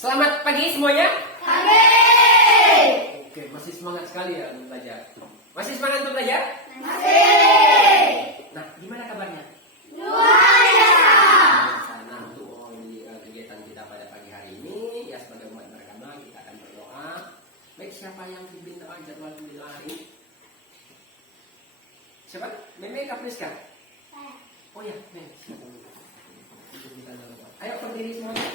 Selamat pagi semuanya. Pagi. Oke, masih semangat sekali ya untuk belajar. Masih semangat untuk belajar? Masih. Nah, gimana kabarnya? Luar biasa. Nah, untuk mengawali kegiatan kita pada pagi hari ini, ya sebagai umat beragama kita akan berdoa. Baik, siapa yang pimpin doa jadwal pembelajaran hari ini? Siapa? Meme Kapriska? Oh ya, Meme. Ayo berdiri semuanya.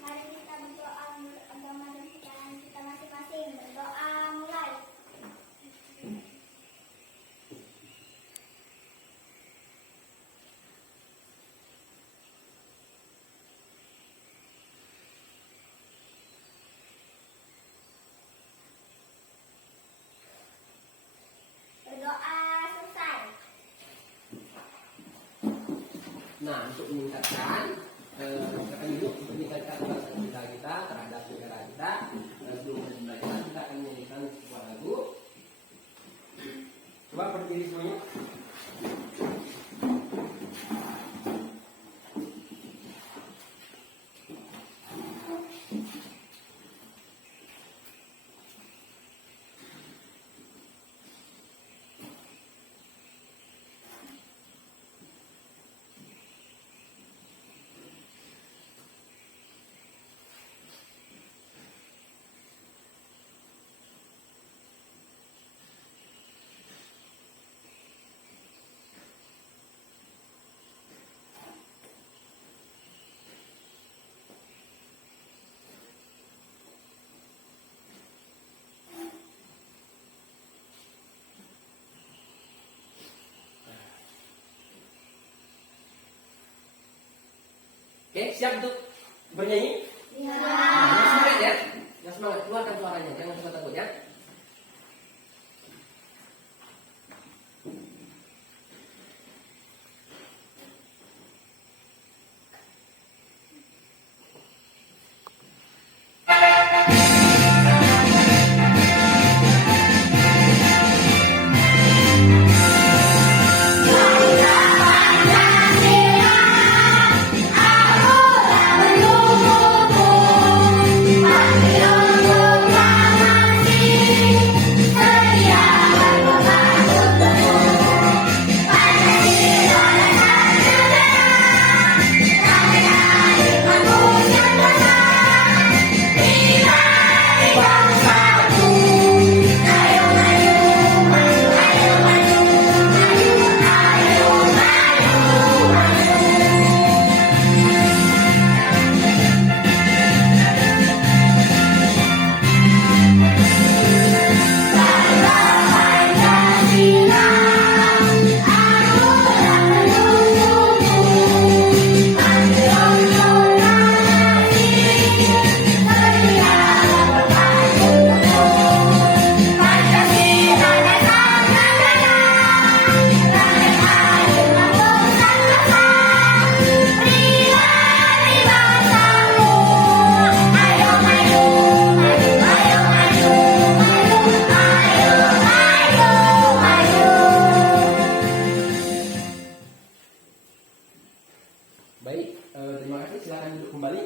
Mari kita berdoa menurut agama dan kepercayaan kita masing-masing. Berdoa mulai. Berdoa selesai. Nah, untuk meningkatkan untuk meningkatkan rasa cinta kita terhadap negara kita, sebelum belajar kita akan menyanyikan sebuah lagu. Coba berdiri semuanya. Oke, siap untuk bernyanyi? Ya. Nah, semangat ya. Nah, semangat, keluarkan suaranya, jangan takut-takut ya. Baik, terima kasih. Silakan duduk kembali.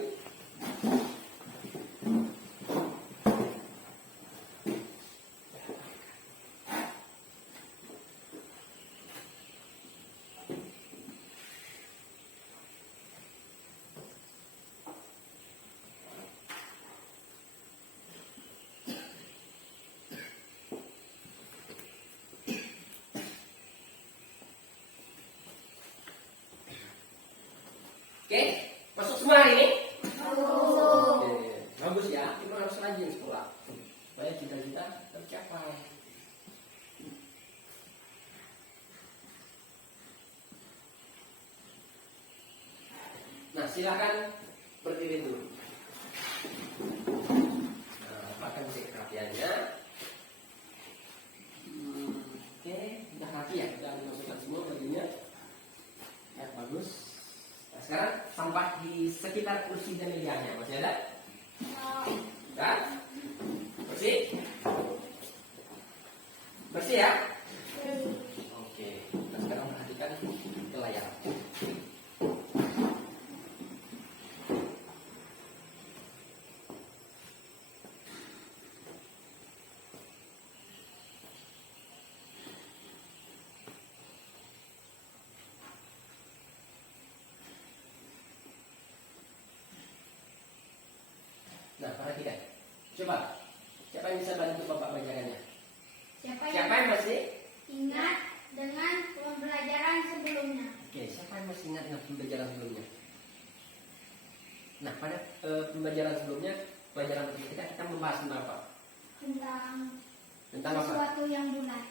Oke, masuk semua hari ini? Oke, bagus ya. Kita harus rajin sekolah supaya cita-cita tercapai. Nah, silakan berdiri dulu. Nah, dapatkan kerapiannya. Oke, udah rapi ya. Udah dimasukkan semua bajunya. Ya, bagus. Nah, sekarang sampah di sekitar kursi dan mejanya masih ada? Enggak? Bersih? Bersih ya? Oke. Coba, siapa yang bisa bantu Bapak bacakannya? Siapa Siapa yang masih? ingat dengan pembelajaran sebelumnya? Oke, siapa yang masih ingat dengan pembelajaran sebelumnya? Nah, pada pembelajaran sebelumnya, pelajaran kita membahas tentang apa? Tentang apa? Sesuatu yang bulat.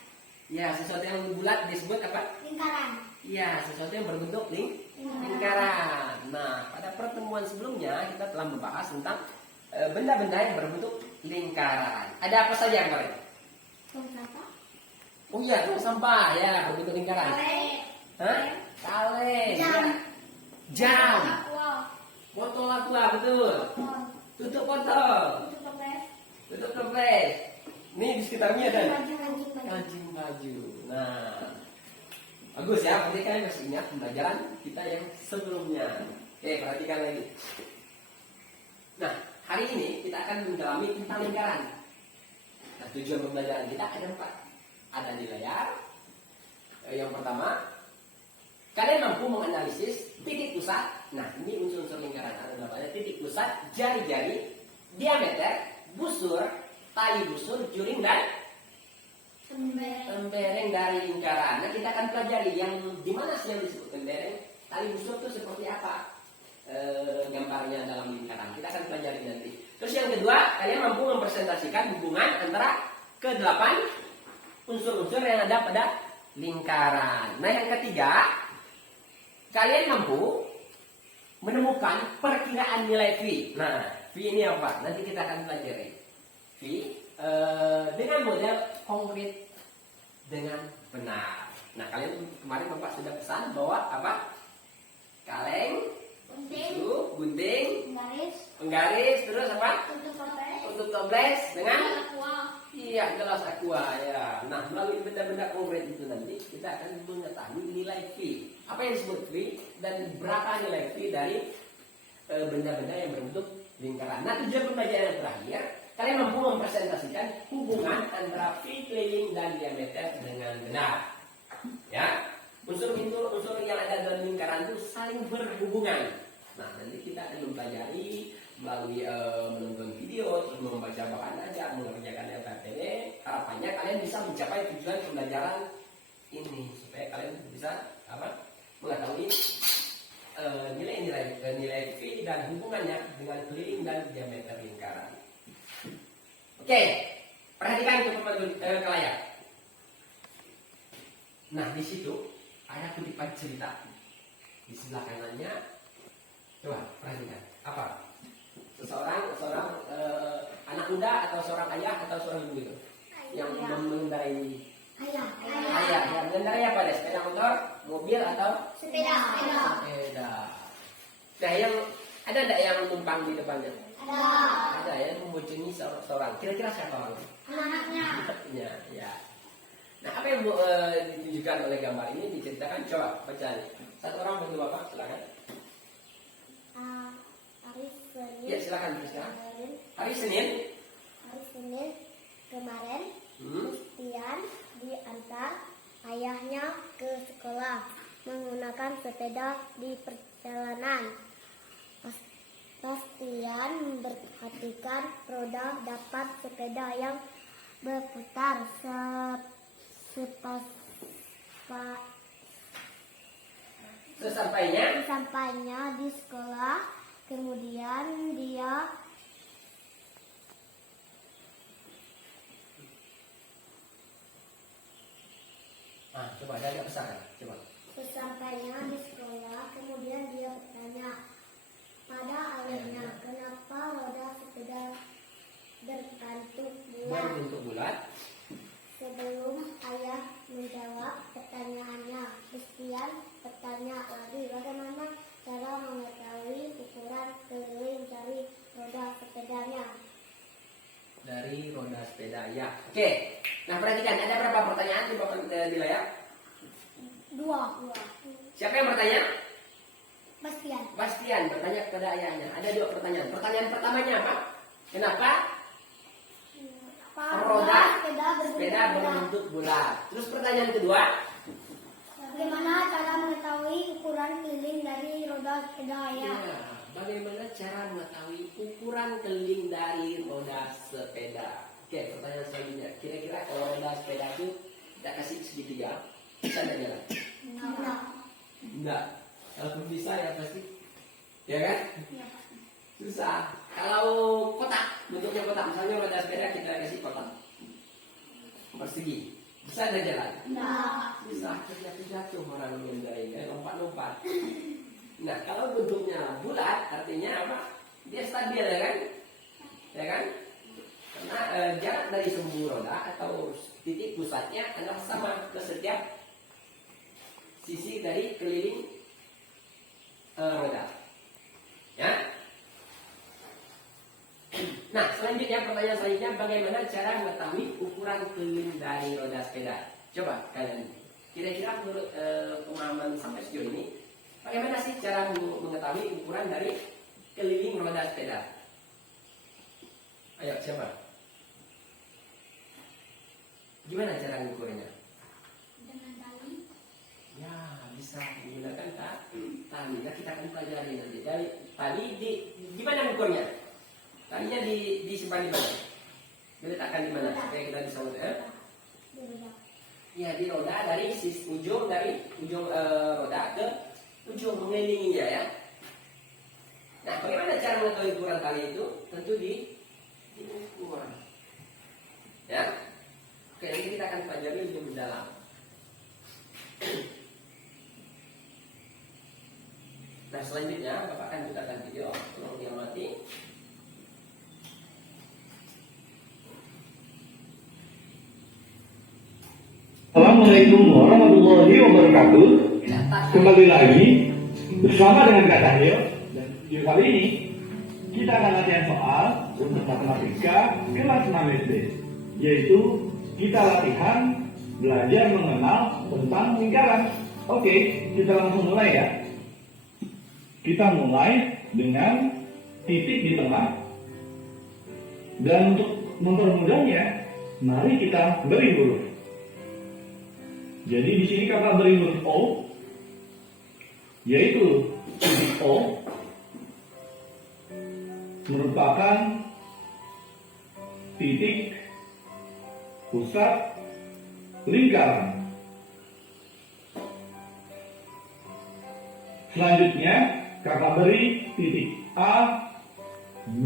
Ya, sesuatu yang bulat disebut apa? Lingkaran. Ya, sesuatu yang berbentuk lingkaran. Nah, pada pertemuan sebelumnya kita telah membahas tentang benda-benda yang berbentuk lingkaran. Ada apa saja kemarin? Tong sampah. Oh iya, tong sampah ya berbentuk lingkaran. Kaleng. Hah? Kaleng. Jam. Jam. Wow. Botol aqua, betul. Tutup botol. Untuk toples. Tutup toples. Ini di sekitarnya ada Baju. kancing baju. Nah, bagus ya. Berarti kalian masih ingat pembelajaran kita yang sebelumnya. Oke, perhatikan lagi. Nah, hari ini kita akan mendalami tentang lingkaran. Nah, tujuan pembelajaran kita ada 4. Ada di layar. Yang pertama, kalian mampu menganalisis titik pusat. Nah, ini unsur-unsur lingkaran. Ada namanya titik pusat, jari-jari, diameter, busur, tali busur, juring, dan tembereng dari lingkaran. Nah, kita akan pelajari yang dimana sih yang disebut tembereng. Tali busur itu seperti apa gambarnya dalam lingkaran. Kita akan pelajari nanti. Terus yang kedua, kalian mampu mempresentasikan hubungan antara ke-8 unsur-unsur yang ada pada lingkaran. Nah, yang ketiga, kalian mampu menemukan perkiraan nilai V. Nah, V ini apa? Nanti kita akan pelajari. V dengan model konkret dengan benar. Nah, kalian kemarin Bapak sudah pesan bahwa apa? Kaleng, gunting, penggaris, terus apa? Tutup toples dengan iya, gelas aqua ya. Nah, melalui benda-benda konkret itu nanti kita akan mengetahui nilai V. Apa yang disebut V dan berapa nilai V dari benda-benda yang berbentuk lingkaran. Nah, tujuan pembelajaran yang terakhir, kalian mampu mempresentasikan hubungan antara V keliling dan diameter dengan benar. Ya, unsur-unsur yang ada dalam lingkaran itu saling berhubungan. Nah, nanti kita akan mempelajari melalui menonton video, terus membaca bahan ajar, mengerjakan LKTD. Harapannya kalian bisa mencapai tujuan pembelajaran ini supaya kalian bisa apa? Mengetahui nilai V dan hubungannya dengan keliling dan diameter lingkaran. Oke, perhatikan ke layar. Nah, di situ ada kutipan cerita. Di sebelah kanannya, coba perhatikan. Apa? Seorang anak muda atau seorang ayah atau seorang ibu itu yang mengendarai ayah yang mengendarai apa deh? Sepeda motor, mobil atau Sepeda. Nah, yang ada enggak yang numpang di depannya? Ada. Ada yang memboncengi seorang. Kira-kira siapa orangnya? Anaknya. Ya. Nah, apa yang ditunjukkan oleh gambar ini diceritakan? Coba baca. Satu orang bantu Bapak, silakan. Hari Senin. Ya, silakan. Hari Senin kemarin, Christian diantar ayahnya ke sekolah menggunakan sepeda di perjalanan. Bastian memperhatikan roda dapat sepeda yang berputar sesampainya di sekolah. Kemudian dia coba ada pesan. Coba. sesampainya di sekolah, kemudian dia bertanya pada ayahnya, kenapa roda sepeda berbentuk bulat? Sebelum ayah menjawab pertanyaannya, Christian bertanya lagi, bagaimana cara mengetahui ukuran keliling dari roda sepedanya? Dari roda sepeda, ya. Oke. Nah, perhatikan, ada berapa pertanyaan di layar? Dua. Siapa yang bertanya? Bastian bertanya kepada ayahnya. Ada 2 pertanyaan. Pertanyaan pertamanya apa? Kenapa roda sepeda berbentuk bulat? Terus pertanyaan kedua, bagaimana cara mengetahui ukuran keliling dari roda sepeda ayah? bagaimana cara mengetahui ukuran keliling dari roda sepeda. Oke, pertanyaan selanjutnya. Kira-kira kalau roda sepeda itu kita kasih segitiga, bisa nggak jalan? Enggak. Enggak. Kalau bisa ya pasti, ya kan? Iya. Susah. Kalau kotak, bentuknya kotak, misalnya roda sepeda kita kasih kotak persegi, bisa nggak jalan? Enggak. Bisa, jatuh orang mengendarai, lompat-lompat. Nah, kalau bentuknya bulat, artinya apa? Dia stabil, ya kan? Ya kan? Karena jarak dari sumbu roda atau titik pusatnya adalah sama ke setiap sisi dari keliling roda. Ya. Nah, selanjutnya pertanyaan selanjutnya, bagaimana cara mengetahui ukuran keliling dari roda sepeda? Coba kalian, kira-kira menurut pemahaman sampai sejauh ini, bagaimana sih cara mengetahui ukuran dari keliling roda sepeda? Ayo, siapa? Gimana cara mengukurnya? Dengan tali. Ya, bisa menggunakan tali. Nah, kita akan pelajari nanti. Dari tali gimana mengukurnya? Talinya disimpan di mana? Diletakkan di mana? Supaya kita bisa melihat. Ya, di roda dari ujung roda ke ujung mengelilinginya ya. Nah, bagaimana cara mengetahui ukuran tali itu? Tentu diukur. Ya. Oke, nanti kita akan pelajari lebih mendalam. Nah, selanjutnya Bapak akan putarkan video, tolong diamati. Assalamualaikum warahmatullahi wabarakatuh. Kembali lagi bersama dengan Kak Daniel. Dan video kali ini kita akan latihan soal untuk matematika kelas 6 SD, yaitu kita latihan belajar mengenal tentang lingkaran. Oke, kita langsung mulai ya. Kita mulai dengan titik di tengah. Dan untuk mempermudahnya, mari kita beri huruf. Jadi di sini kakak beri huruf O, yaitu titik O merupakan titik pusat lingkaran. Selanjutnya kakak beri titik A, B,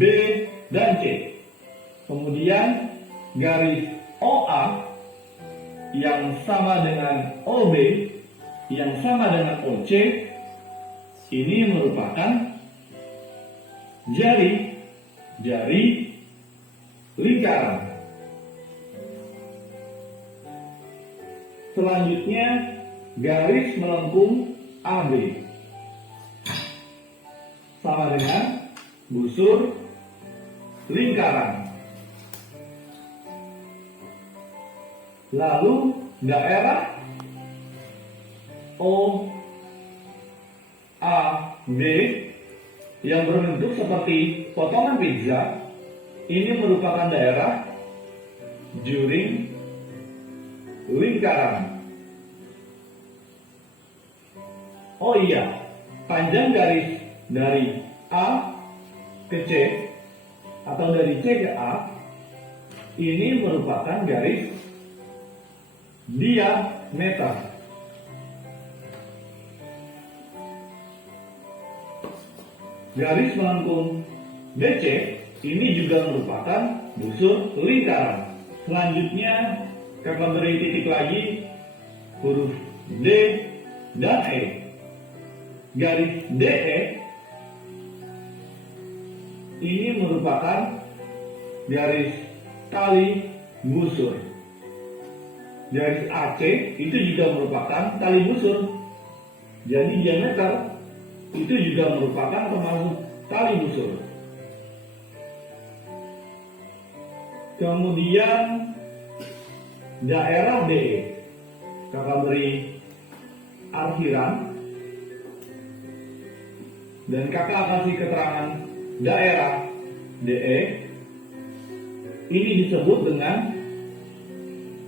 dan C. Kemudian garis OA yang sama dengan OB yang sama dengan OC ini merupakan jari lingkaran. Selanjutnya garis melengkung AB sama dengan busur lingkaran. Lalu daerah O A B yang berbentuk seperti potongan pizza ini merupakan daerah juring lingkaran. Oh iya, panjang garis dari A ke C atau dari C ke A ini merupakan garis diameter. Garis melengkung DC ini juga merupakan busur lingkaran. Selanjutnya kakak beri titik lagi huruf D dan E. Garis DE ini merupakan garis tali busur. Garis AC itu juga merupakan tali busur. Jadi diameter itu juga merupakan termasuk tali busur. Kemudian daerah DE kakak beri arkiran dan kakak kasih keterangan daerah DE ini disebut dengan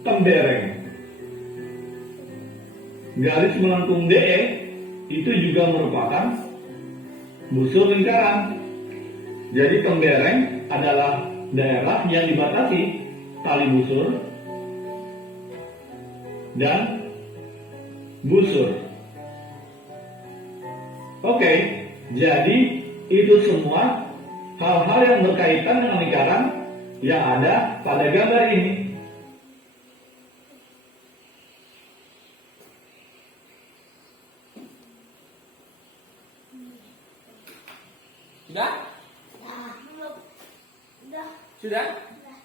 tembereng. Garis melengkung DE itu juga merupakan busur lingkaran. Jadi tembereng adalah daerah yang dibatasi tali busur dan busur. Oke, jadi itu semua hal-hal yang berkaitan dengan lingkaran yang ada pada gambar ini. Sudah? Udah. Sudah?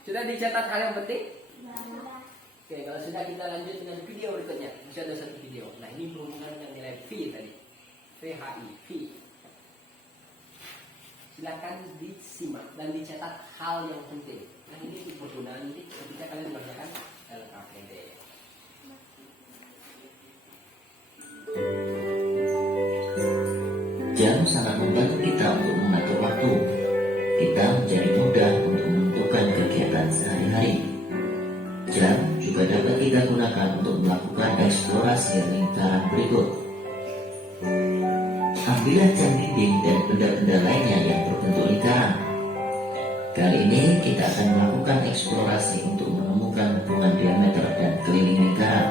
Sudah dicatat hal yang penting? Udah. Oke, kalau sudah kita lanjut dengan video berikutnya. Masih ada satu video. Nah, ini berhubungan dengan nilai V tadi. VHI, V. Silakan disimak dan dicatat hal yang penting. Nah, ini berguna nanti ketika kalian mengerjakan LKPD. Jam sangat membantu kita untuk mengatur waktu. Kita menjadi mudah untuk menentukan kegiatan sehari-hari. Jam juga dapat kita gunakan untuk melakukan eksplorasi lingkaran berikut. Ambillah jam dinding dan benda-benda lainnya yang berbentuk lingkaran. Kali ini kita akan melakukan eksplorasi untuk menemukan hubungan diameter dan keliling lingkaran.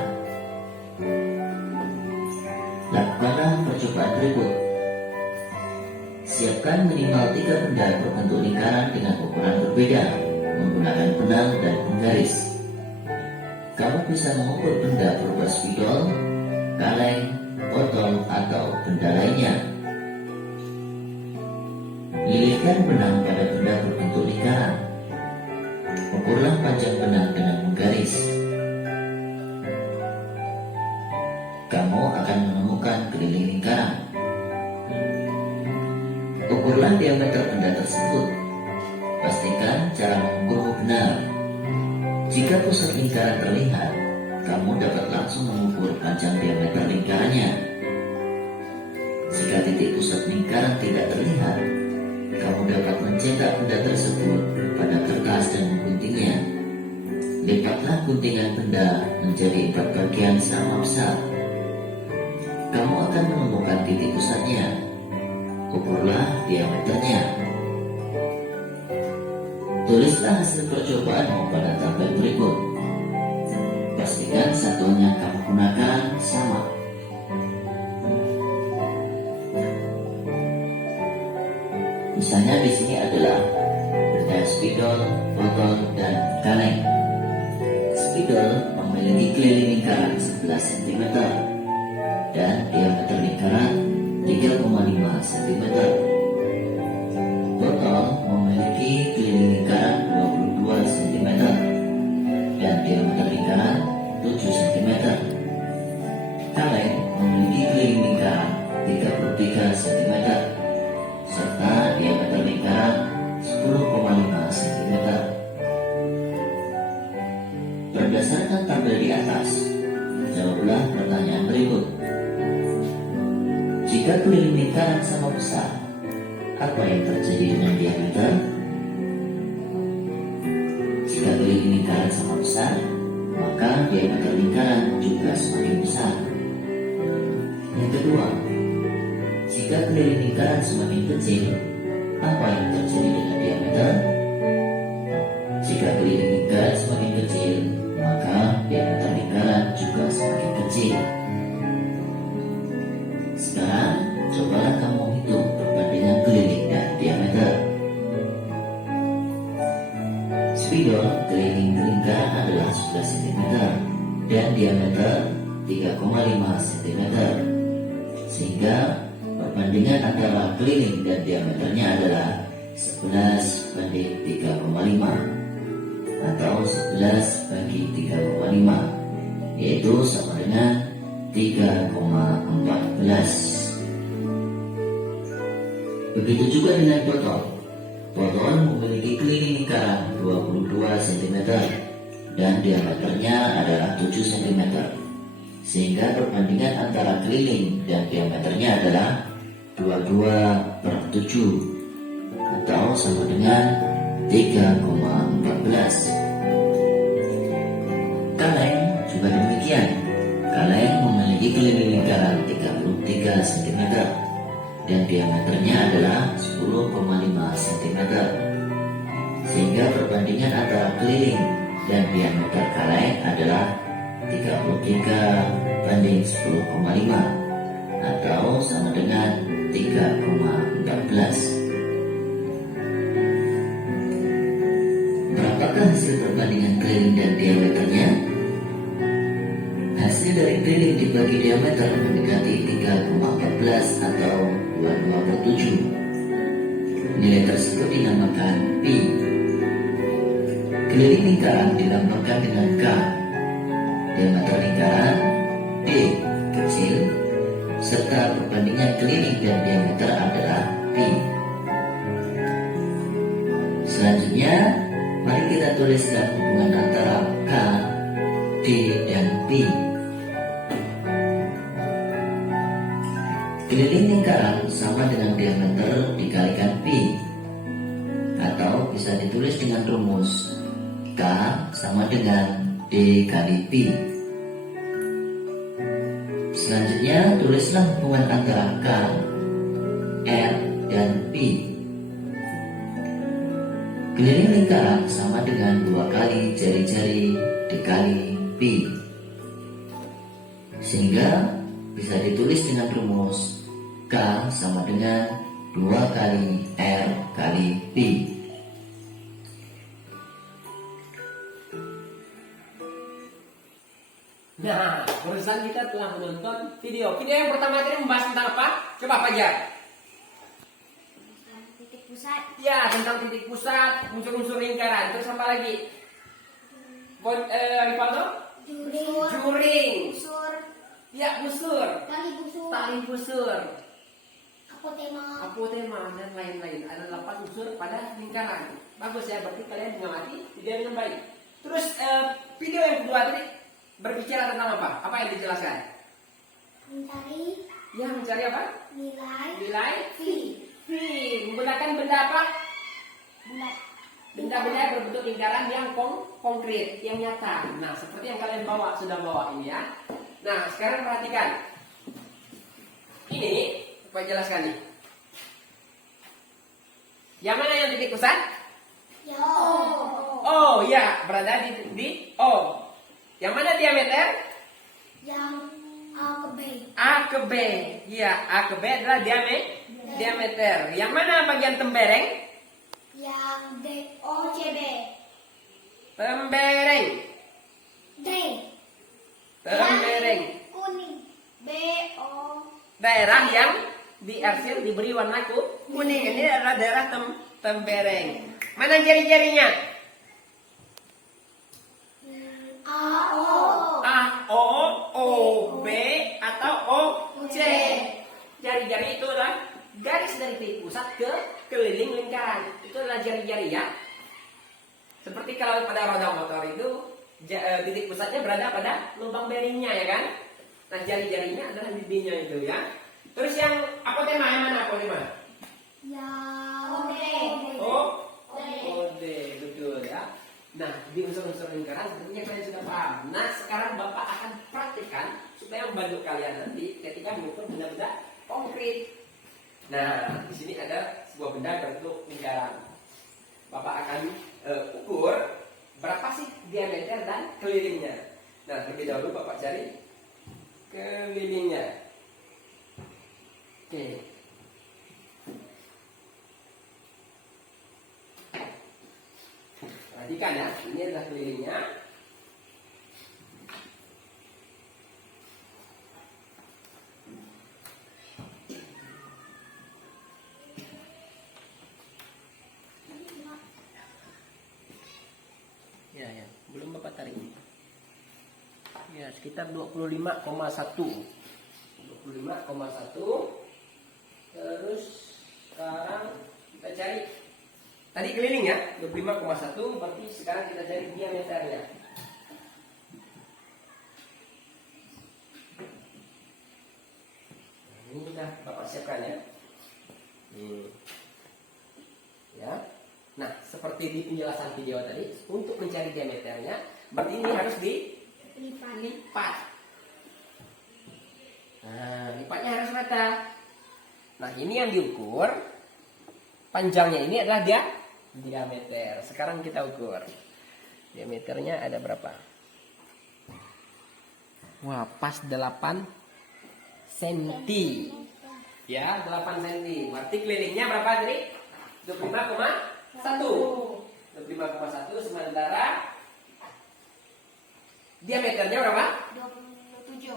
Lakukanlah percobaan berikut. Siapkan minimal 3 benda berbentuk lingkaran dengan ukuran berbeda, menggunakan benang dan penggaris. Kamu bisa mengukur benda berupa spidol, kaleng, botol, atau benda lainnya. Lilitkan benang pada benda berbentuk lingkaran. Ukurlah panjang benang dengan menggaris. Kamu akan menemukan keliling lingkaran. Ukurlah diameter benda tersebut. Pastikan cara mengukurmu benar. Jika pusat lingkaran terlihat, kamu dapat langsung mengukur panjang diameter lingkarannya. Jika titik pusat lingkaran tidak terlihat, kamu dapat mencetak benda tersebut pada kertas dan mengguntingnya. Lipatlah guntingan benda menjadi 4 bagian sama besar. Kamu akan menemukan titik pusatnya. Ukurlah diameternya. Tulislah hasil percobaanmu pada tabel berikut. Pastikan satuan yang kamu gunakan sama. Misalnya di sini adalah benda spidol, botol, dan kaleng. Spidol memiliki keliling lingkaran 11 cm dan diameter lingkaran 3,5 cm. Botol memiliki keliling lingkaran 22 cm dan diameter lingkaran 7 cm. Kaleng memiliki keliling lingkaran 33 cm serta diameter lingkaran 10,5 cm. Berdasarkan tabel di atas, jawablah pertanyaan berikut. Jika keliling lingkaran sama besar, apa yang terjadi dengan diameter? Jika keliling lingkaran sama besar, maka diameter lingkaran juga semakin besar. Yang kedua, jika keliling lingkaran semakin kecil, apa yang terjadi dengan diameter? Jika keliling lingkaran semakin kecil, maka diameter lingkaran juga semakin kecil. Sekarang, cobalah kamu hitung perbandingan keliling dan diameter. Spidol keliling lingkaran adalah 11 cm dan diameter 3,5 cm. Sehingga perbandingan antara keliling dan diameternya adalah 11:3,5 atau 11/3,5, yaitu sama dengan 3,14. Begitu juga dengan botol. Botol memiliki keliling lingkaran 22 cm dan diameternya adalah 7 cm. Sehingga perbandingan antara keliling dan diameternya adalah 22/7 atau sama dengan 3,14. Kaleng juga demikian. Kaleng memiliki keliling lingkaran 33 cm dan diameternya adalah 10,5 cm. sehingga perbandingan antara keliling dan diameter kaleng adalah 33:10,5 atau sama dengan 3,14. Berapakah hasil perbandingan keliling dan diameternya? Hasil dari keliling dibagi diameter mendekati 3,14 atau 22/7. Nilai tersebut dinamakan pi. Keliling lingkaran dilambangkan dengan K. Diameter lingkaran D kecil, serta perbandingan keliling dan diameter adalah pi. Selanjutnya, mari kita tuliskan hubungan antara K, D, dan pi. Keliling lingkaran sama dengan diameter dikalikan pi, atau bisa ditulis dengan rumus K sama dengan D kali pi. Selanjutnya, tulislah hubungan antara K, R, dan pi. Keliling lingkaran sama dengan 2 kali jari-jari dikali pi, sehingga bisa ditulis dengan rumus K sama dengan 2 kali R kali pi. Nah, barusan kita telah menonton video. Video yang pertama tadi membahas tentang apa? Coba Fajar. Titik pusat. Ya, tentang titik pusat, unsur-unsur lingkaran. Terus apa lagi? Rivaldo? Juring. Busur. Ya, busur. Tali busur. Tali busur. Apotema. Dan lain-lain. Ada 8 unsur pada lingkaran. Bagus ya, berarti kalian mengamati video dengan baik. Terus video yang kedua tadi berbicara tentang apa? Apa yang dijelaskan? Mencari apa? Nilai V. Menggunakan benda apa? Benda-benda yang berbentuk lingkaran yang konkret, yang nyata. Nah, seperti yang kalian sudah bawa ini ya. Nah, sekarang perhatikan. Ini, saya jelaskan nih. Yang mana yang titik pusat? Oh, ya, berada di O. Yang mana diameter? Yang A ke B. A ke B. Iya, A ke B adalah diameter. Yang mana bagian tembereng? Yang D. O, C, B. Tembereng. D. Tembereng. Yang kuning. B, O. Daerah yang diarsir diberi warna kuning. Ini adalah daerah tembereng. Mana jari-jarinya? A, O. A, O, O, B, atau O, C. Jari-jari itu adalah garis dari titik pusat ke keliling lingkaran. Itu adalah jari-jari ya. Seperti kalau pada roda motor itu titik pusatnya berada pada lubang bearingnya ya kan. Nah, jari-jarinya adalah lidinya itu ya. Terus yang apotema, yang mana apotema? Yang D. O, D, betul ya. Nah, di unsur-unsur lingkaran sepertinya kalian sudah paham. Nah, sekarang Bapak akan praktikkan supaya membantu kalian nanti ketika mengukur benda-benda konkret. Nah, di sini ada sebuah benda berbentuk lingkaran. Bapak akan ukur berapa sih diameter dan kelilingnya. Nah, terlebih dahulu Bapak cari kelilingnya. Oke. Perhatikan ya, ini adalah kelilingnya. Ya, belum Bapak tarik. Ya, sekitar 25,1. 25,1. Terus sekarang kita cari. Tadi keliling ya, 25,1, berarti sekarang kita cari diameternya. Ini sudah Bapak siapkan ya. Ya. Nah, seperti di penjelasan video tadi, untuk mencari diameternya, berarti ini harus dilipat. Nah, lipatnya harus rata. Nah, ini yang diukur. Panjangnya ini adalah diameter. Sekarang kita ukur. Diameternya ada berapa? Wah, pas 8 cm. Ya, 8 cm. Berarti kelilingnya berapa tadi? 25,1. 25,1 sementara diameternya berapa? 27.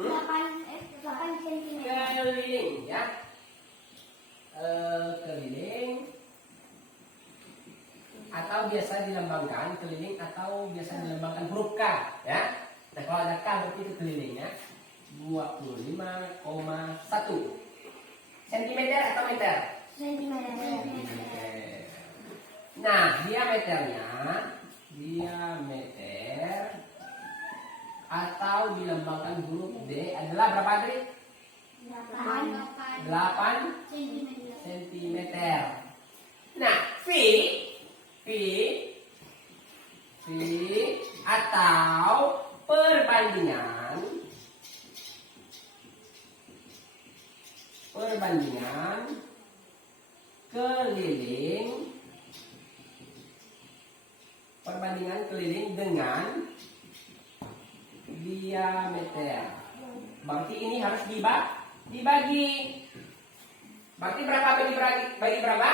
8 cm. Keliling ya. Keliling atau biasa dilambangkan keliling atau biasa dilambangkan huruf K ya. Nah, kalau ada K berarti itu kelilingnya 25,1 cm atau meter? Nah, diameter atau dilambangkan huruf D adalah berapa tadi? 8 cm. Nah, V atau perbandingan keliling dengan diameter. Berarti ini harus dibagi. Berarti berapa bagi berapa?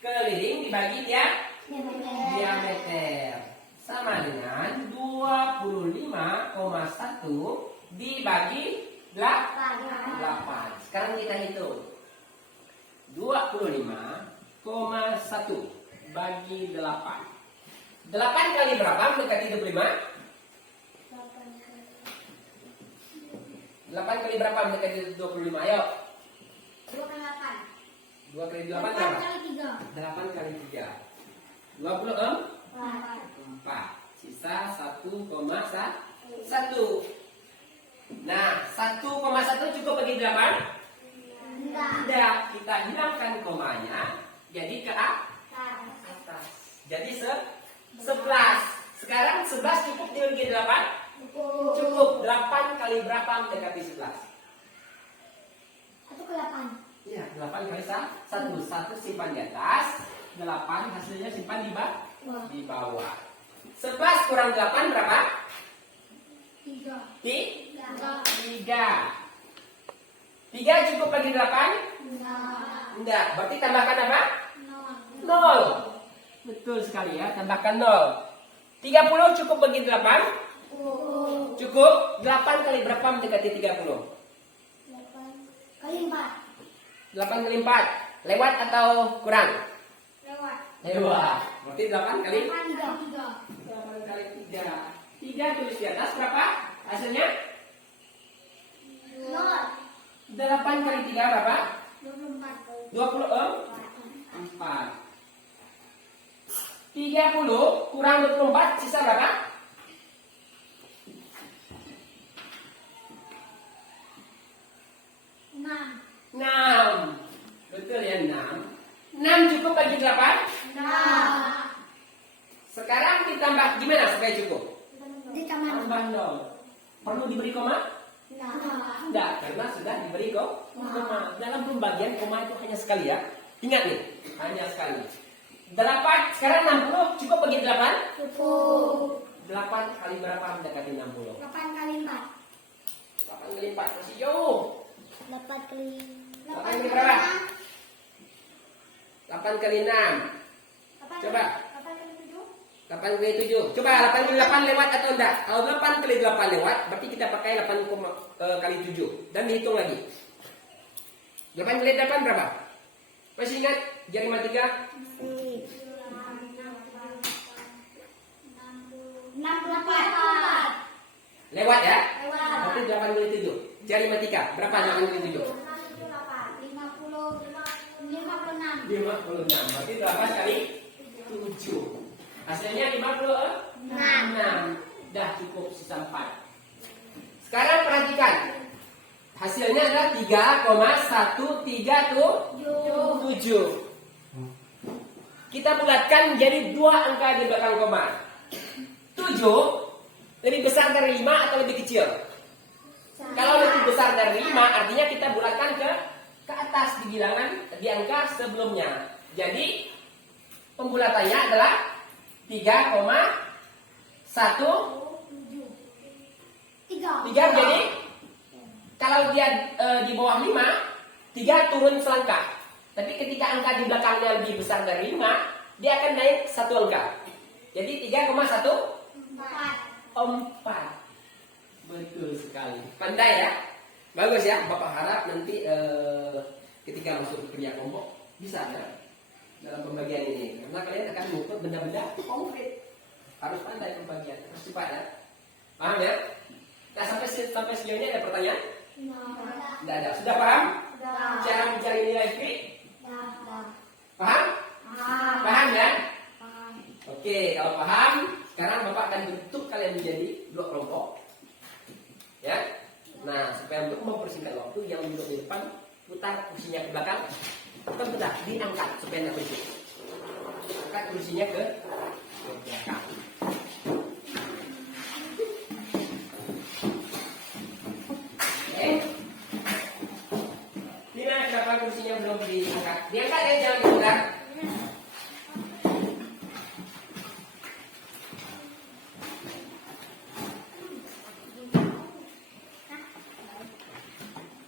Keliling dibagi diameter. Sama dengan 25,1 dibagi 8. Sekarang kita hitung. 25,1 bagi 8. 8 kali berapa mendekati 25? 8 kali berapa mendekati 25? Ayo. 2 kali 8 berapa? 8 kali 3. 24. Sisa 1,1. Nah, 1,1 cukup bagi 8? Tidak. Kita hilangkan komanya. Jadi ke atas. Jadi 11. Sekarang 11 cukup dibagi 8? Cukup. 8 kali berapa mendekati 11? 1 ke 8. Iya, 8 kali 1. 1 simpan di atas. 8 hasilnya simpan di bawah. 11 kurang 8 berapa? 3. 3 cukup bagi 8? Enggak. Berarti tambahkan apa? 0. Betul sekali ya, tambahkan 0. 30 cukup bagi 8? Cukup. 8 kali berapa mendekati 30? 8 kali 4. 8 kali 4. Lewat atau kurang? Lewat. Berarti 8 kali 3. 8 kali 3. 3 tulis di atas berapa? Hasilnya? 8 kali 3 berapa? 24. 30 kurang 24 sisa berapa? 6. Betul ya, 6. 6 cukup bagi 8? Sekarang ditambah gimana supaya cukup? Tambah 0. Perlu diberi koma? Tidak, karena sudah diberi koma. Dalam pembagian koma itu hanya sekali ya. Ingat nih, hanya sekali. 8, sekarang 60 cukup bagi 8? 8 kali berapa mendekati 60? 8 kali 4. 8 kali 4 masih jauh. 8 kali 8 kali berapa? 8 kali 6. Coba. 8 kali 7. Coba 8 kali 8 lewat atau enggak? Kalau 8 kali 8 lewat, berarti kita pakai 8 kali 7. Dan dihitung lagi. 8 kali 8 berapa? Masih ingat jari matiga? 64. Lewat ya? Lewat. Berarti 8 kali 7. Jari matika. Berapa 8 kali 7? 56. Berarti 8 kali 7. Hasilnya 56. Dah cukup sisa 4. Sekarang perhatikan. Hasilnya adalah 3,137. Kita bulatkan menjadi 2 angka di belakang koma. 7 lebih besar dari 5 atau lebih kecil? Kalau lebih besar dari 5 artinya kita bulatkan ke atas di bilangan di angka sebelumnya. Jadi Pembulatannya adalah 3,1. 3 jadi kalau dia di bawah 5, 3 turun selangkah. Tapi ketika angka di belakangnya lebih besar dari 5, dia akan naik 1 angka. Jadi 3,1 4. Betul sekali. Pandai ya. Bagus ya. Bapak harap nanti ketika masuk ke kerja kelompok bisa ya dalam pembagian ini. Karena kalian akan mengukur benda-benda konkret. Harus pandai pembagian. Harus cepat ya. Paham ya? Nah, sampai sejauh ini ada pertanyaan? Tidak ada. Sudah paham? Cara mencari nilai V? Paham? Paham ya? Oke, kalau paham, sekarang Bapak akan bentuk kalian menjadi 2 kelompok. Ya. Nah, supaya untuk mempersingkat waktu, yang duduk di depan putar kursinya ke belakang. Bukan putar, diangkat supaya tidak berisik. Angkat kursinya ke belakang. Kenapa kursinya belum diangkat? Diangkat ya, jangan diputar.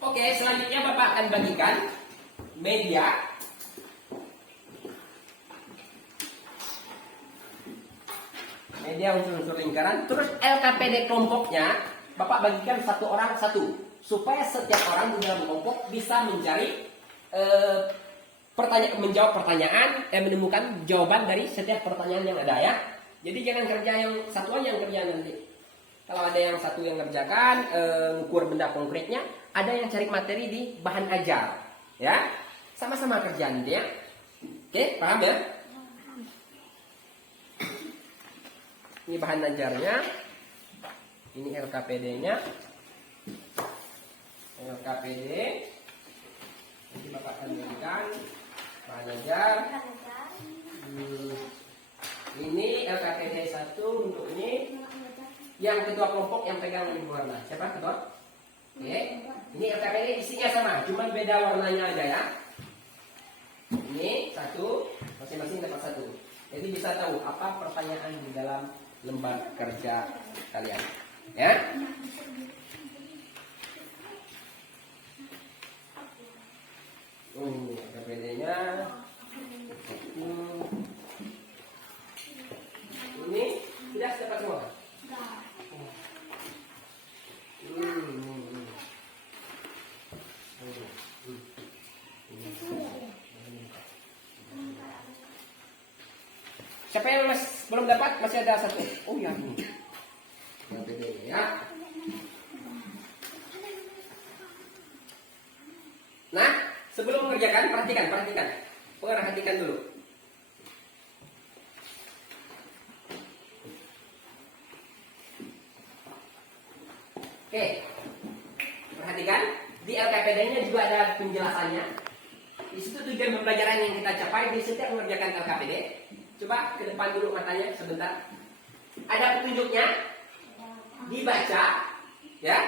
Oke, selanjutnya Bapak akan bagikan media. Media unsur-unsur lingkaran. Terus LKPD kelompoknya Bapak bagikan 1 orang 1. Supaya setiap orang di dalam kelompok bisa mencari menjawab pertanyaan, menemukan jawaban dari setiap pertanyaan yang ada ya. Jadi jangan kerja yang satu aja yang kerja nanti. Kalau ada yang satu yang ngerjakan, ngukur benda konkretnya, ada yang cari materi di bahan ajar, ya. Sama-sama kerjaan dia. Oke, paham ya? Ini bahan ajarnya, ini LKPD-nya. LKPD nanti Bapak akan berikan bahan ajar. Ini LKPD 1 untuk ini. Yang ketua kelompok yang pegang ini warna. Siapa ketua? Oke. Ini LKPD isinya sama, cuma beda warnanya aja ya. Ini 1, masing-masing dapat 1. Jadi bisa tahu apa pertanyaan di dalam lembar kerja kalian. Ya. LKPD-nya ini tidak dapat semua. Siapa yang belum dapat? Masih ada 1. Oh ya, ini LKPD ya. Nah, sebelum mengerjakan, perhatikan. Perhatikan dulu. Oke. Perhatikan, di LKPD-nya juga ada penjelasannya. Di situ tujuan pembelajaran yang kita capai di setiap mengerjakan LKPD. Coba ke depan dulu matanya sebentar. Ada petunjuknya. Dibaca, ya.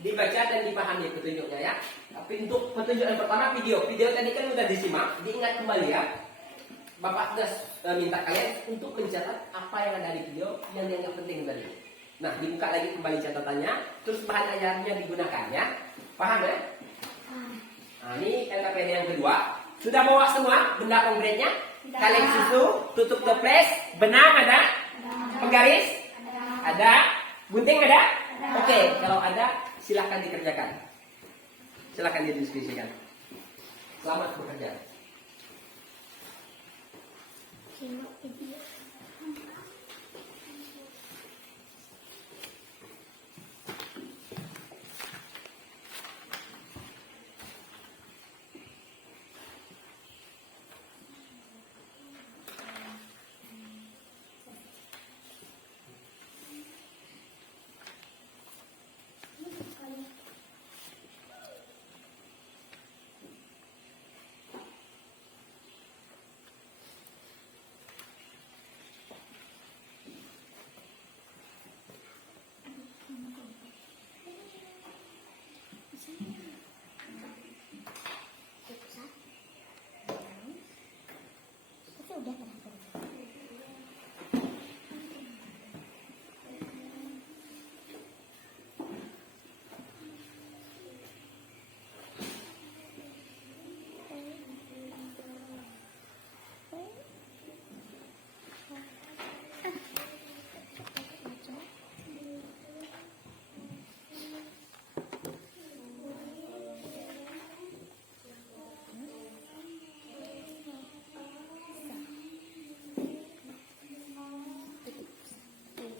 Dibaca dan dipahami petunjuknya ya. Tapi untuk petunjuk yang pertama video tadi kan sudah disimak, diingat kembali ya. Bapak sudah minta kalian untuk mencatat apa yang ada di video yang dianggap penting tadi. Nah, dibuka lagi kembali catatannya, terus bahan ajarnya digunakan ya. Paham ya? Nah, ini LKPD yang kedua. Sudah bawa semua benda konkretnya? Kaleng susu, tutup toples, benang ada? Penggaris? Ada? Gunting ada? Oke, kalau ada silakan dikerjakan. Silakan didiskusikan. Selamat bekerja.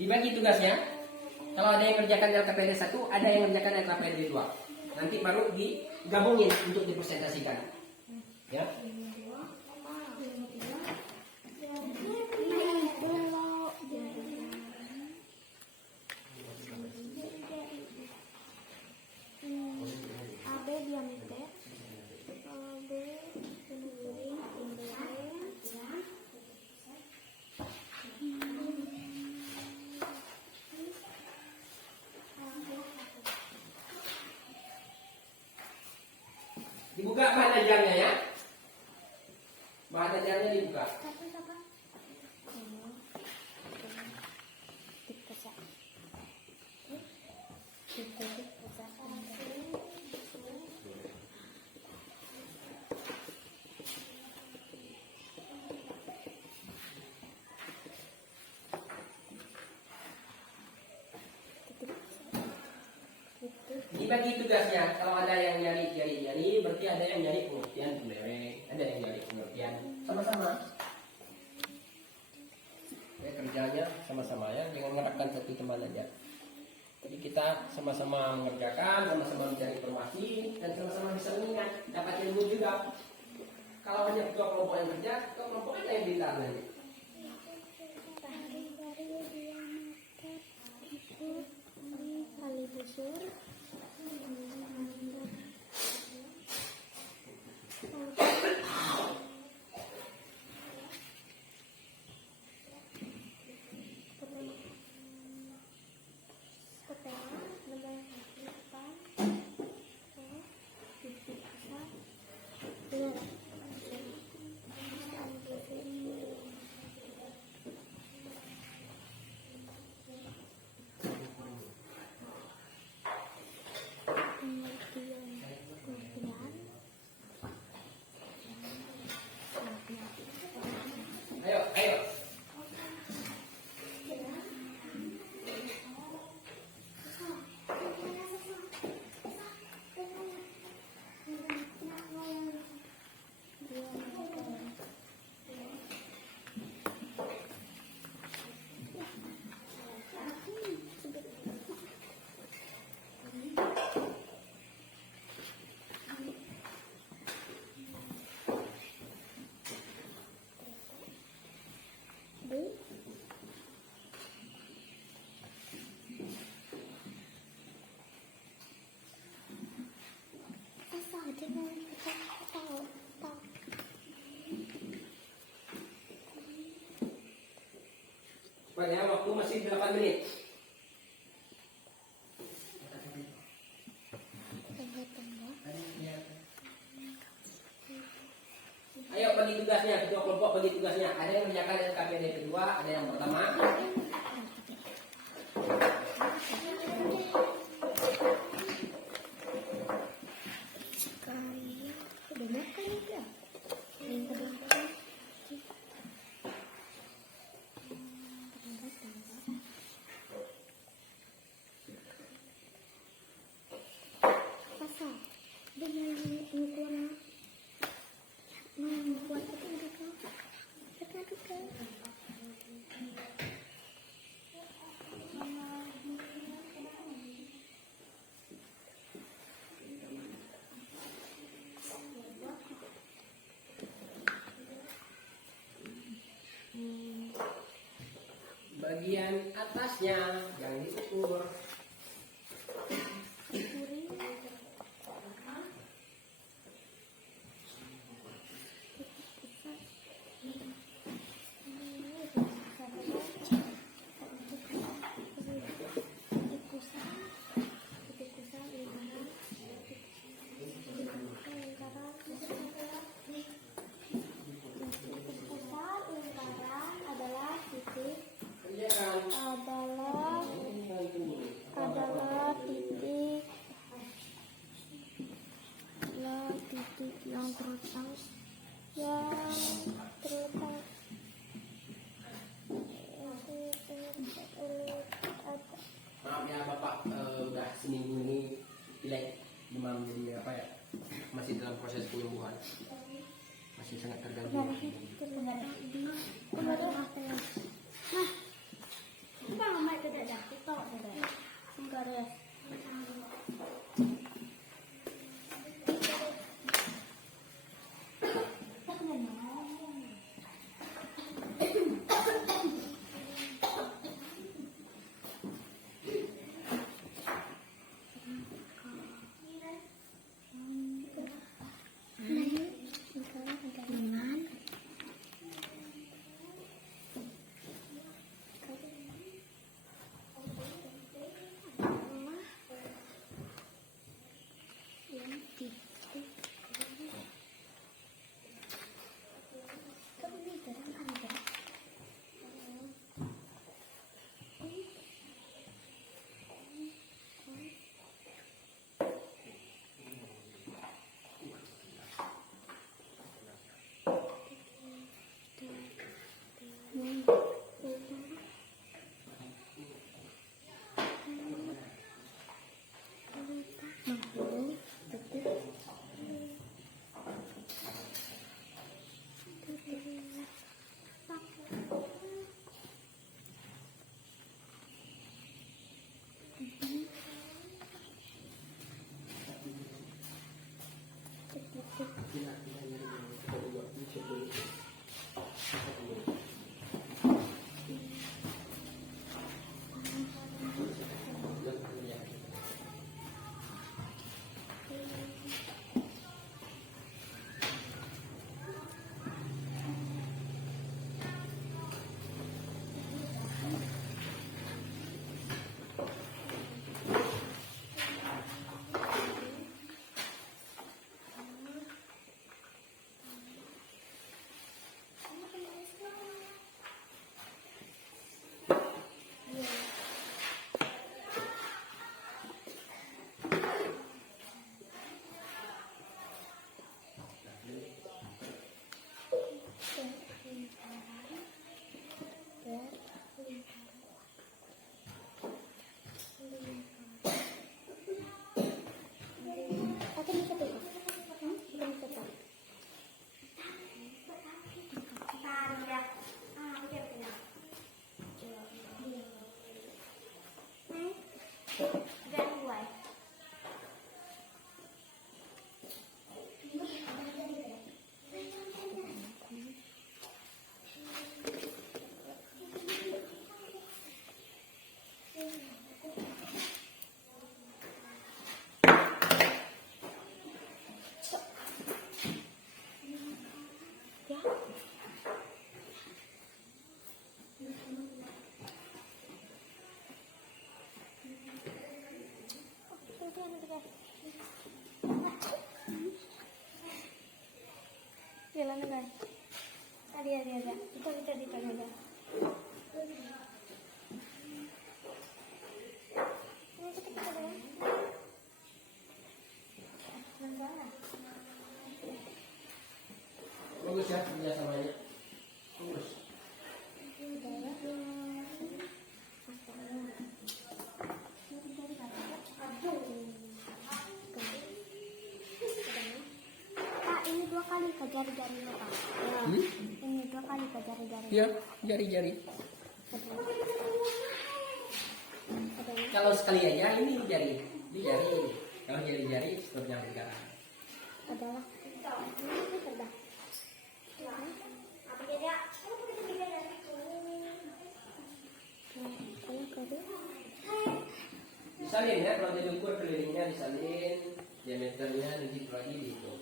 dibagi tugasnya. Kalau ada yang kerjakan LKPD 1, ada yang kerjakan LKPD 2. Nanti baru digabungin untuk dipresentasikan. Ya. Dibuka bahan ajarnya ya. Bahan ajarnya dibuka. Dibagi tugasnya. Kalau ada yang nyari berarti ada yang nyari pengertian pembereng, ada yang nyari pengertian sama-sama. Ya, kerjanya sama-sama ya, dengan mengerahkan satu teman aja. Jadi kita sama-sama mengerjakan, sama-sama mencari informasi, dan sama-sama bisa mengingat, dapat ilmu juga. Kalau hanya ketua kelompok yang kerja, ketua kelompok ada yang pintar nanti. Ayo. Banyak waktu masih 8 menit. Ayo bagi tugasnya, ketua kelompok bagi tugasnya. Ada yang mengerjakan LKPD kedua, ada yang pertama. Bagian atasnya yang diukur. yang terletak maaf ya Bapak, udah seminggu ini pilek demam, jadi apa ya, masih dalam proses penyembuhan, masih sangat terganggu. Nah, Jalan guys. Ada. Kita aja. Bagus ya kerjasamanya. Bagus. Pak, ini 2 kali ke jari-jarinya Pak. Ya. Ini 2 kali ke jari-jari. Iya, jari-jari. Kalau sekali aja ini jari. Ini jari. Kalau jari-jari seperti yang sekarang. Adalah. Ini sudah. Apa dia? Disalin ya, kalau diukur kelilingnya disalin, diameternya nanti lagi dihitung.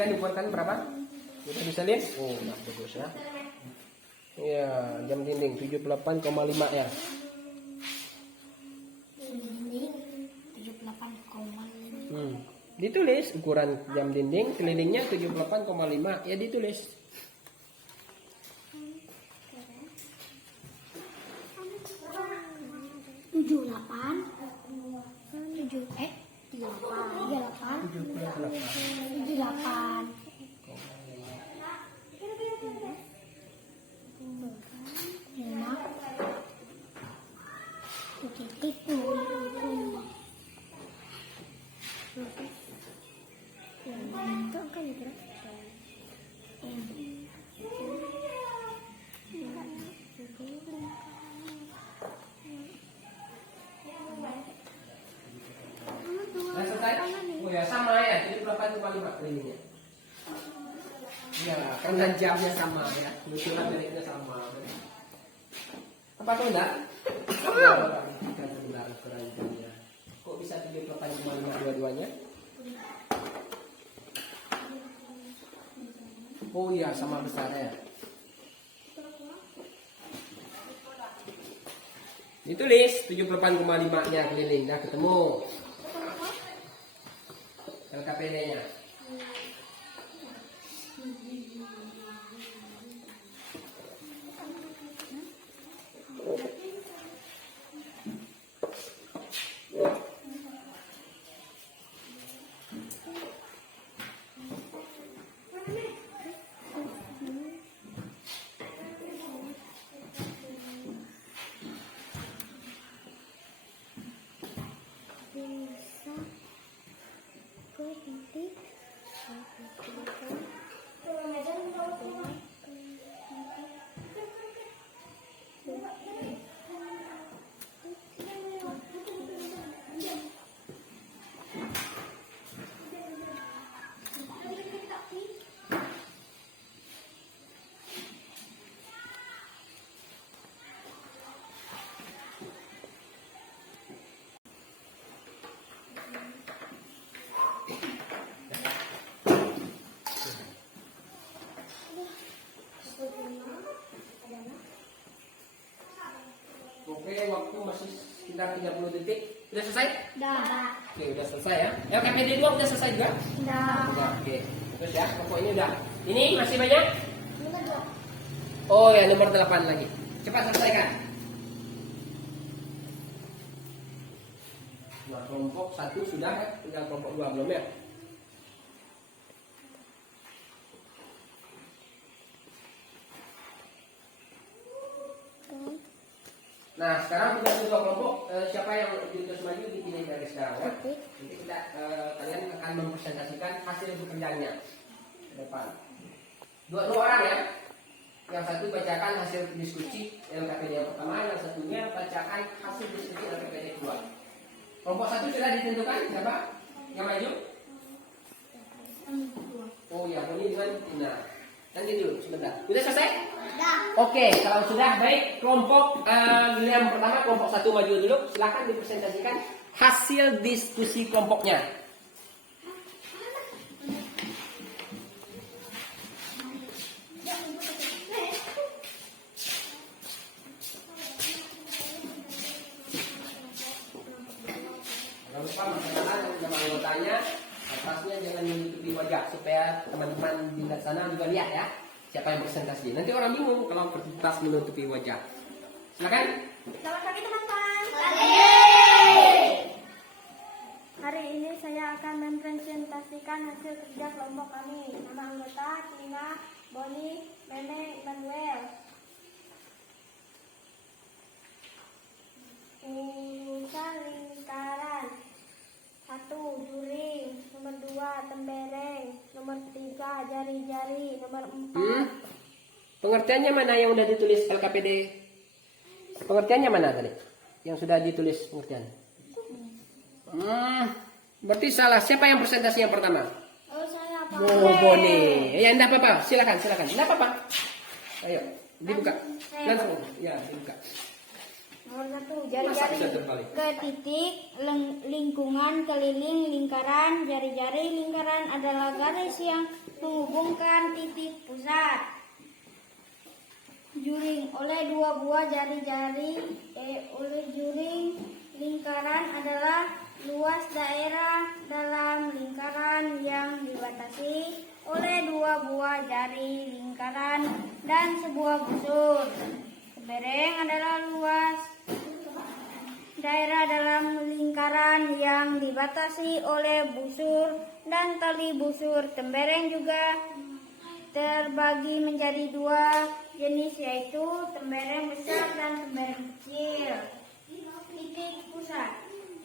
perhatikan dibuatkan berapa? Kita bisa lihat? Oh, nah, bagus ya. Ya, jam dinding 78,5 ya. Dinding 78,5. Ditulis ukuran jam dinding kelilingnya 78,5 ya ditulis. 78,5. Nah, selesai? Oh ya sama ya, 78,5 kelilingnya. Ya, karena jamnya sama ya, lucuran miliknya sama. Apa tuh enggak? Kita benar ukuran jamnya. Kok bisa 78,5 dua-duanya? Oh iya, sama besarnya. Ditulis 78,5-nya keliling, dah ketemu. LKPD-nya. Oke, waktu masih sekitar 30 detik. Udah selesai? Dah. Oke, udah selesai ya. LKPD 2 udah selesai juga? Udah, oke. Terus ya, pokoknya udah. Ini masih banyak? Oh ya, nomor 8 lagi. Cepat selesaikan. Nah, kelompok 1 sudah ya, tinggal kelompok 2 belum ya? Nah, sekarang kita dua kelompok. Siapa yang terus maju dipilih dari sekarang ya? Nanti kita kalian akan mempresentasikan hasil pekerjaannya ke depan. Dua orang ya. Yang satu bacakan hasil diskusi LKPD yang pertama, yang satunya bacakan hasil diskusi LKPD kedua. Kelompok 1 sudah ditentukan siapa? Yang maju? Oh ya, Boni dengan Tina. Nanti dulu sebentar. Sudah selesai? Oke, kalau sudah baik, kelompok yang pertama, kelompok 1 maju dulu. Silakan dipresentasikan hasil diskusi kelompoknya. Jangan lupa masyarakat nama anggotanya, atasnya jangan menutupi wajah supaya teman-teman di sana juga lihat ya. Siapa yang presentasi? Nanti orang bingung kalau kertas menutupi wajah. Silakan. Selamat pagi teman-teman. Hari ini saya akan mempresentasikan hasil kerja kelompok kami. Nama anggota Tina, Boni, Meme, Manuel. Urusan lingkaran. 1. Juring. Nomor 2. Tembereng. Nomor 3. Jari-jari. Nomor 4. Pengertiannya mana yang udah ditulis LKPD? Pengertiannya mana tadi? Yang sudah ditulis pengertian? Berarti salah. Siapa yang presentasi yang pertama? Oh, saya Pak. Oh, Boni. Ya, enggak apa-apa. Silakan. Enggak apa-apa. Ayo, dibuka. Langsung. Ya, dibuka. Nomor 1, Masa jari-jari bisa terbalik? ke titik lingkungan keliling lingkaran. Jari-jari lingkaran adalah garis yang menghubungkan titik pusat. Juring oleh dua buah jari-jari oleh juring lingkaran adalah luas daerah dalam lingkaran yang dibatasi oleh dua buah jari lingkaran dan sebuah busur. Kebereng adalah luas daerah dalam lingkaran yang dibatasi oleh busur dan tali busur. Tembereng juga terbagi menjadi dua jenis, yaitu tembereng besar dan tembereng kecil. Titik pusat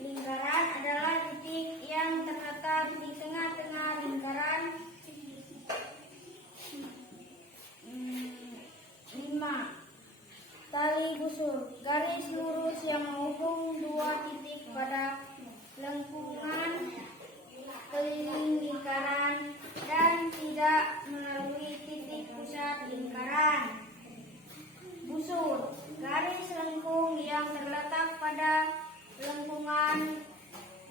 lingkaran adalah titik yang terletak di tengah-tengah lingkaran. 5. Tali busur, garis lurus yang menghubung dua titik pada lengkungan keliling lingkaran dan tidak melalui titik pusat lingkaran. Busur, garis lengkung yang terletak pada lengkungan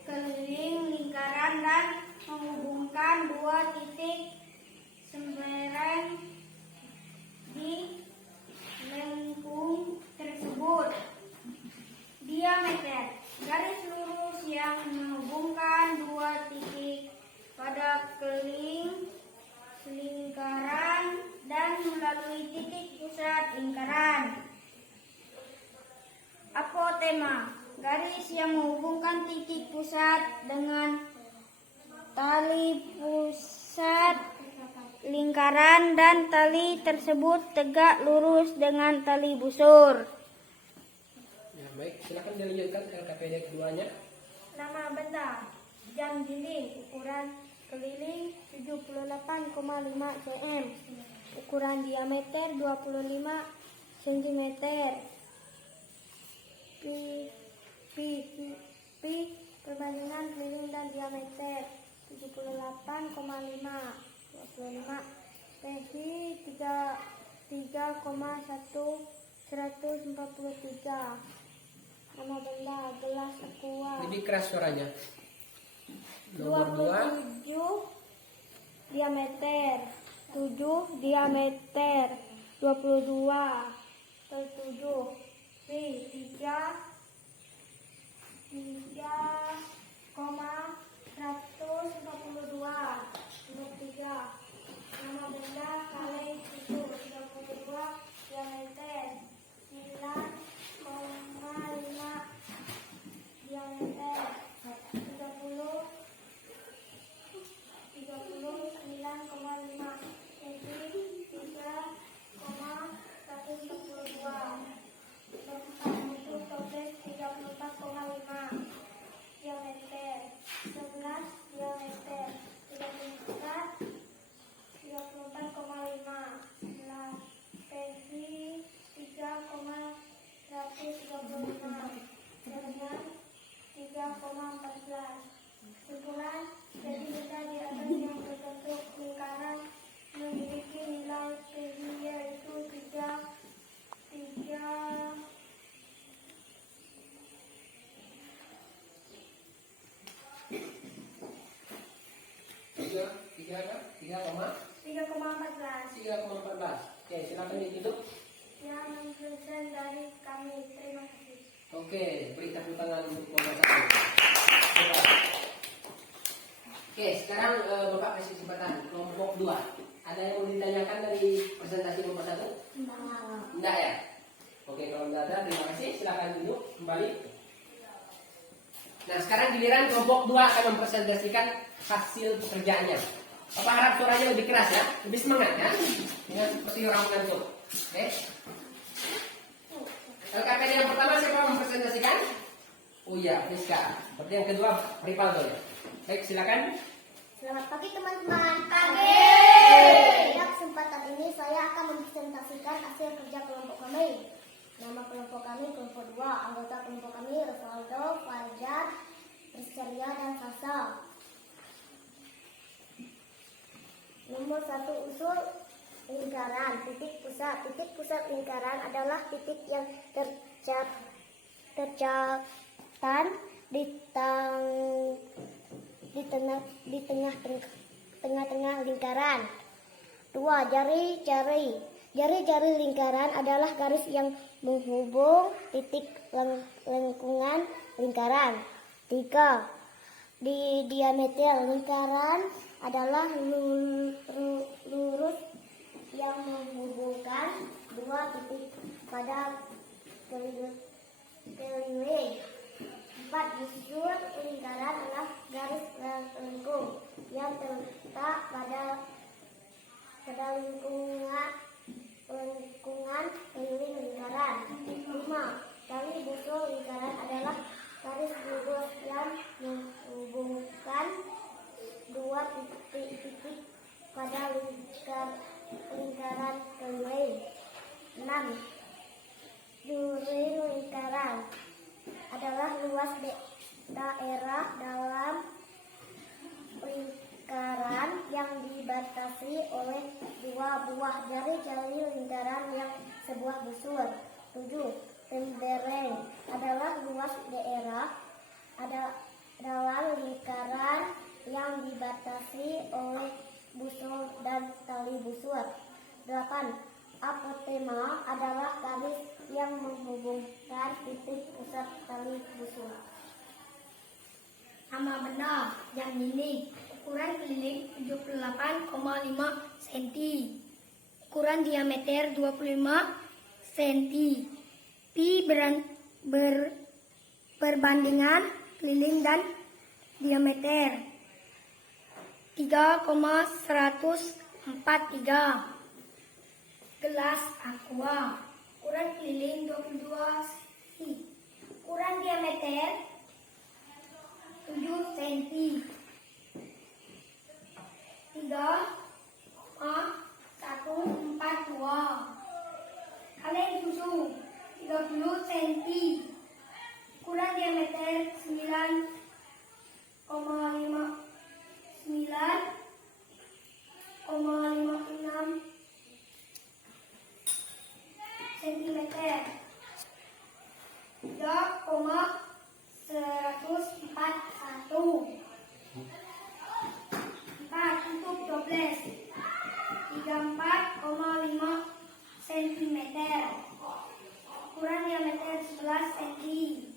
keliling lingkaran dan menghubungkan dua titik sembereng di lengkung tersebut. Diameter, garis lurus yang menghubungkan dua titik pada keliling lingkaran dan melalui titik pusat lingkaran. Apotema, garis yang menghubungkan titik pusat dengan tali pusat lingkaran dan tali tersebut tegak lurus dengan tali busur. Ya, baik, silakan dilanjutkan LKPD keduanya. Nama benda, jam dinding, ukuran keliling 78,5 cm, ukuran diameter 25 cm. Pi perbandingan keliling dan diameter 78,5 25. Tensi 3,143. Nama benda, gelas aqua. Lebih keras suaranya. Nomor 2. 27 diameter, 7 diameter, 22 per 7. Pi 3,142. Nomor 3. Nama benda, kaleng susu, 32 diameter, 9,5 diameter, 39,5 cm, 3,142. Untuk toples 34,5 diameter, 11 diameter, 34,5. Pensi 3,135 dengan 3,14. Kesimpulan, jadi benda di atas yang berbentuk lingkaran memiliki nilai Pensi yaitu 3,14. Oke, silakan ditutup. yang menjelaskan dari kami. Terima kasih. Oke, beri tepuk tangan untuk kelompok 1. Oke, sekarang Bapak kasih kesempatan kelompok 2. Ada yang mau ditanyakan dari presentasi kelompok 1? Enggak ya? Oke, kalau tidak ada, terima kasih. Silakan duduk kembali. Nah, sekarang giliran kelompok 2 akan mempresentasikan hasil pekerjaannya. Bapak harap suaranya lebih keras ya, lebih semangat ya, dengan seperti orang mengantuk. Oke. LKPD yang pertama siapa yang mempresentasikan? Oh iya, Rizka. Seperti yang kedua, Ripaldo ya. Baik, silakan. Selamat pagi teman-teman. Pagi. Pada kesempatan ini saya akan mempresentasikan hasil kerja kelompok kami. Nama kelompok kami kelompok 2. Anggota kelompok kami Rivaldo, Fajar, Rizceria, dan Sasa. Nomor 1, usul lingkaran. Titik pusat. Titik pusat lingkaran adalah titik yang tercapai tercatat di tengah-tengah lingkaran. 2. Jari-jari lingkaran adalah garis yang menghubung titik lengkungan lingkaran. 3. Di diameter lingkaran adalah lurus yang menghubungkan dua titik pada keliling. 4. Busur lingkaran adalah garis lengkung yang terletak pada lengkungan keliling lingkaran. 5. Tali busur lingkaran adalah garis lurus yang menghubungkan dua titik pada lingkaran keliling. 6. Juri lingkaran adalah luas daerah dalam lingkaran yang dibatasi oleh dua buah jari-jari lingkaran yang sebuah busur. 7. Tembereng adalah luas daerah dalam lingkaran yang dibatasi oleh busur dan tali busur. 8. Apotema adalah garis yang menghubungkan titik pusat tali busur. Sama benar yang ini. Ukuran keliling 78,5 cm. Ukuran diameter 25 cm. Pi perbandingan keliling dan diameter 3,143. Gelas aqua. Ukuran keliling 22 cm. Ukuran diameter 7 cm. 3,142. Kaleng susu 30 cm. Ukuran diameter 9,56 cm. 3,141. 4. Tutup toples 34,5 cm. Ukuran diameter 11 cm.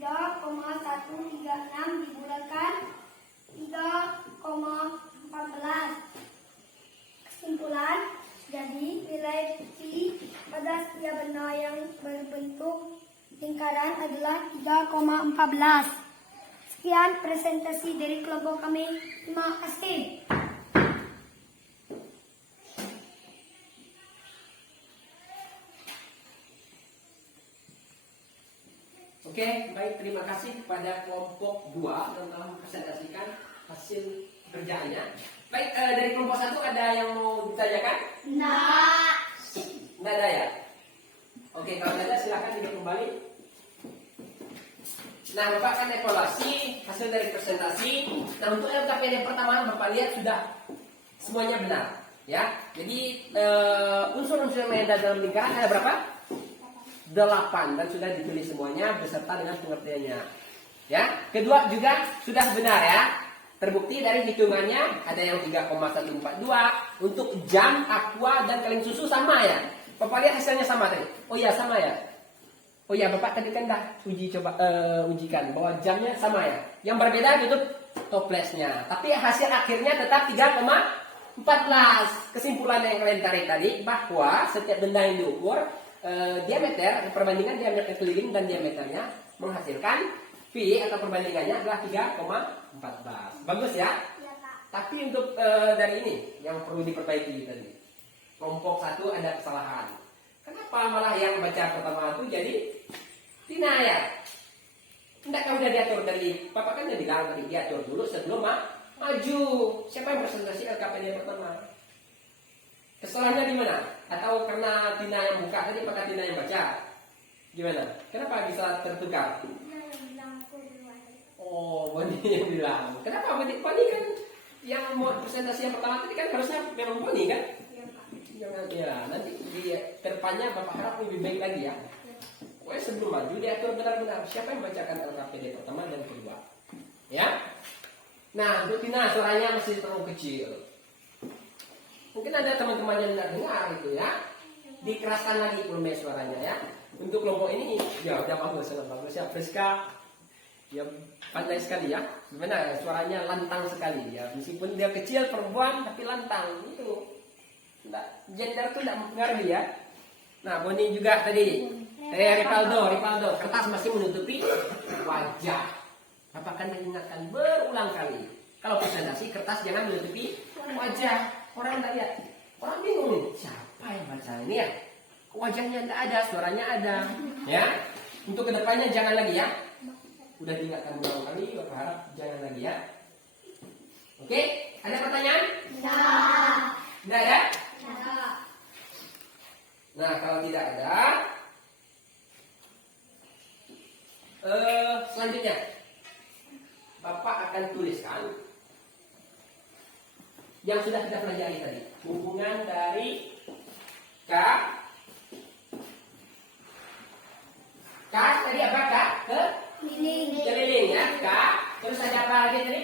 3,136 dibulatkan 3,14. Kesimpulan, jadi nilai Pi pada setiap benda yang berbentuk lingkaran adalah 3,14. Sekian presentasi dari kelompok kami. Terima kasih. Oke, baik, terima kasih kepada kelompok 2 yang telah mempresentasikan hasil kerjaannya. Baik, dari kelompok 1 ada yang mau ditanyakan? Nggak ada ya? Oke, kalau tidak ada silakan dilihat kembali. Nah, Bapak akan evaluasi hasil dari presentasi. Nah, untuk LKPD yang pertama, Bapak lihat sudah semuanya benar, ya. Jadi unsur-unsur yang ada dalam lingkaran ada berapa? 8 dan sudah ditulis semuanya beserta dengan pengertiannya. Ya, kedua juga sudah benar ya. Terbukti dari hitungannya ada yang 3,142 untuk jam, aqua dan kaleng susu sama ya. Bapak lihat hasilnya sama tadi. Oh iya sama ya. Oh iya Bapak tadi kan dah ujikan bahwa jamnya sama ya. Yang berbeda tutup toplesnya. Tapi hasil akhirnya tetap 3,14. Kesimpulan yang kalian tarik tadi bahwa setiap benda yang diukur diameter, perbandingan diameter keliling dan diameternya menghasilkan Pi atau perbandingannya adalah 3,14. Bagus ya? Ya, Kak. Tapi untuk dari ini yang perlu diperbaiki tadi. Kelompok 1 ada kesalahan. Kenapa malah yang baca pertama itu jadi Tina ya? Tidak udah diatur dari Bapak kan udah bilang tadi diatur dulu sebelum maju. Siapa yang presentasi LKPD yang pertama? Kesalahannya di mana? Atau karena Tina yang buka tadi apakah Tina yang baca? Gimana? Kenapa bisa tertukar? Oh, Boni yang bilang. Kenapa Boni kan yang mau presentasi yang pertama tadi kan harusnya memang Boni kan? Jangan ya, nanti di depannya Bapak harap lebih baik lagi ya. Pokoknya sebelum maju diatur benar-benar siapa yang membacakan LKPD pertama dan kedua. Ya. Nah, untuk Tina suaranya masih terlalu kecil. Mungkin ada teman-teman yang tidak dengar itu ya. Dikeraskan lagi volume suaranya ya. Untuk kelompok ini ya udah bagus, sangat bagus ya. Friska ya pandai sekali ya. Sebenarnya suaranya lantang sekali ya. Meskipun dia kecil perempuan tapi lantang itu. Gender itu tidak mempengaruhi ya. Nah, Boni juga tadi. Ripaldo, kertas masih menutupi wajah. Bapak akan mengingatkan berulang kali. Kalau presentasi kertas jangan menutupi wajah. Orang tidak lihat. Orang bingung nih, siapa yang baca ini ya? Wajahnya tidak ada, suaranya ada. Ya. Untuk kedepannya jangan lagi ya. Udah diingatkan berulang kali, Bapak harap jangan lagi ya. Oke, ada pertanyaan? Tidak ada? Nah, kalau tidak ada, selanjutnya Bapak akan tuliskan yang sudah kita pelajari tadi. Hubungan dari K tadi apa K? Keliling ya, K. Terus ada apa lagi tadi?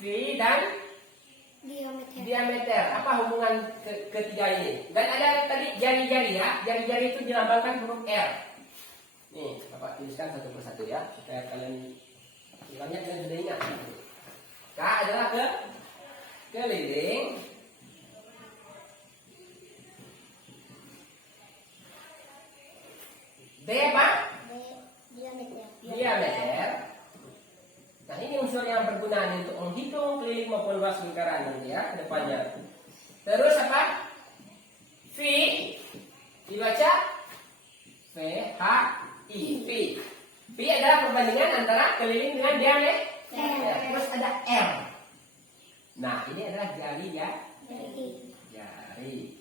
V dan diameter. Apa hubungan ketiga ini? Dan ada tadi jari-jari ya. Jari-jari itu dilambangkan huruf R. Nih, Bapak tuliskan satu persatu ya, supaya kalian banyak yang sudah ingat. K adalah keliling. D apa? Diameter. Nah, ini unsur yang berguna untuk menghitung keliling maupun luas lingkaran nanti ya ke depannya. Terus apa? V dibaca V-H-I. V adalah perbandingan antara keliling dengan diameter. Terus ada R. Nah, ini adalah jari ya. Jari.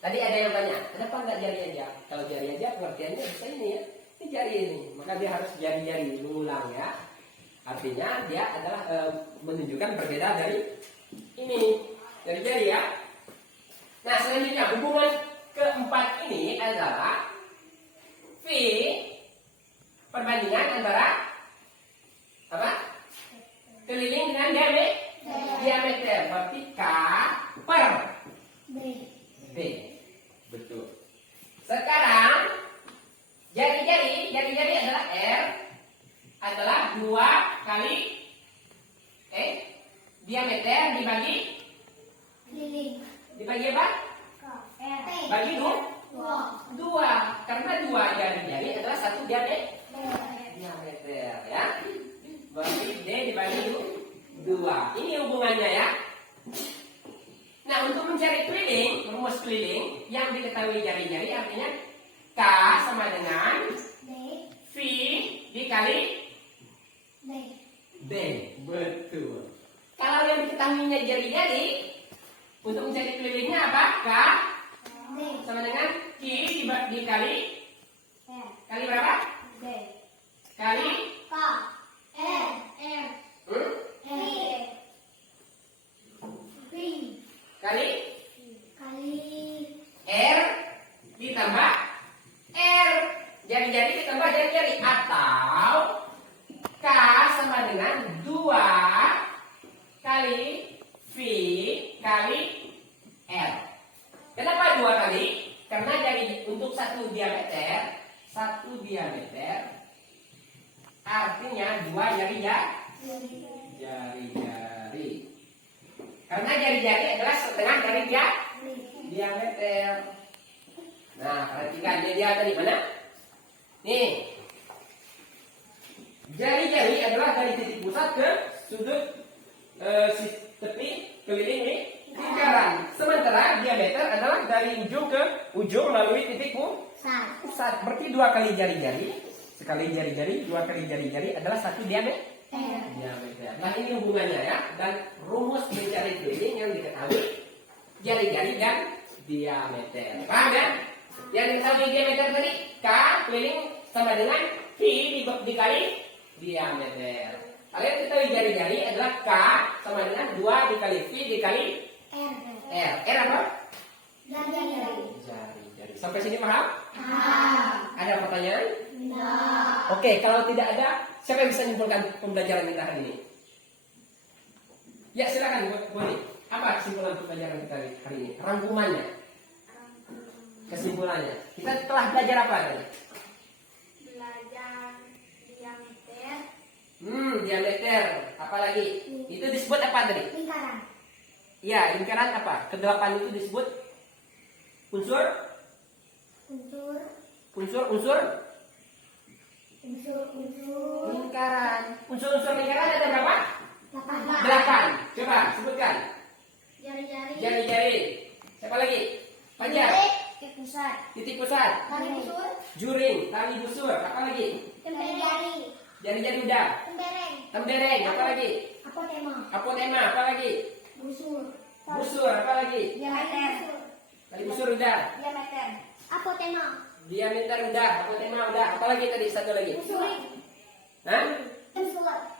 Tadi ada yang tanya, kenapa nggak jari aja? Kalau jari aja pengertiannya bisa ini ya. Ini jari ini. Maka dia harus jari-jari mengulang ya. Artinya dia adalah menunjukkan berbeda dari ini, dari jari ya. Nah, selanjutnya hubungan keempat ini adalah V perbandingan antara apa? Keliling dengan diameter. Berarti K per D. Betul. Sekarang jari-jari adalah R adalah 2 kali diameter dibagi apa? Bagi 2. Karena 2 jari-jari adalah 1 diameter ya. Berarti D dibagi 2. Ini hubungannya ya. Nah, untuk mencari keliling, rumus keliling yang diketahui jari-jari artinya K sama dengan V dikali D. Betul. Kalau yang diketahuinya jari-jari, untuk mencari kelilingnya apa? K sama dengan Q dikali berapa? Kali kali R ditambah R. Jari-jari ditambah jari-jari. Atau K sama dengan 2 kali V kali R. Kenapa 2 kali? Karena jari untuk satu diameter artinya 2 jari-jari. Karena jari-jari adalah setengah dari diameter. Nah, perhatikan dia tadi mana? Nih. Jari-jari adalah dari titik pusat ke sudut tepi keliling lingkaran. Sementara diameter adalah dari ujung ke ujung melalui titik pusat. Berarti 2 kali jari-jari. Sekali jari-jari, 2 kali jari-jari adalah 1 diameter. Nah, ini hubungannya ya. Dan rumus mencari keliling yang diketahui jari-jari dan diameter. Paham ya? Yang diketahui diameter tadi K keliling sama dengan V dikali diameter. Kalian ketahui jari-jari adalah K sama dengan 2 dikali V dikali R. R. R apa? Jari-jari. Jari-jari. Sampai sini paham? Ah. Ada pertanyaan? Nah. Oke, kalau tidak ada, siapa yang bisa menyimpulkan pembelajaran kita hari ini? Ya, silakan, boleh. Apa kesimpulan pembelajaran kita hari ini? Rangkumannya. Kesimpulannya. Kita telah belajar apa tadi? Belajar diameter. Diameter. Apa lagi? Itu disebut apa tadi? Lingkaran. Ya, lingkaran apa? Kedelapan itu disebut unsur? Unsur. Lingkaran. Unsur-unsur lingkaran ada berapa? 8. 8. Coba sebutkan. Jari-jari. Jari-jari. Siapa lagi? Panjang. Titik pusat. Titik pusat. Tali busur. Juring. Tali busur. Apa lagi? Jari-jari. Jari-jari udah. Tembereng. Tembereng. Apa lagi? Apotema. Apotema. Apa lagi? Busur. Busur. Apa lagi? Diameter. Tali busur udah. Diameter. Apotema. Diameter udah. Apotema udah. Apa lagi tadi? Satu lagi. Busur. Hah? Busur.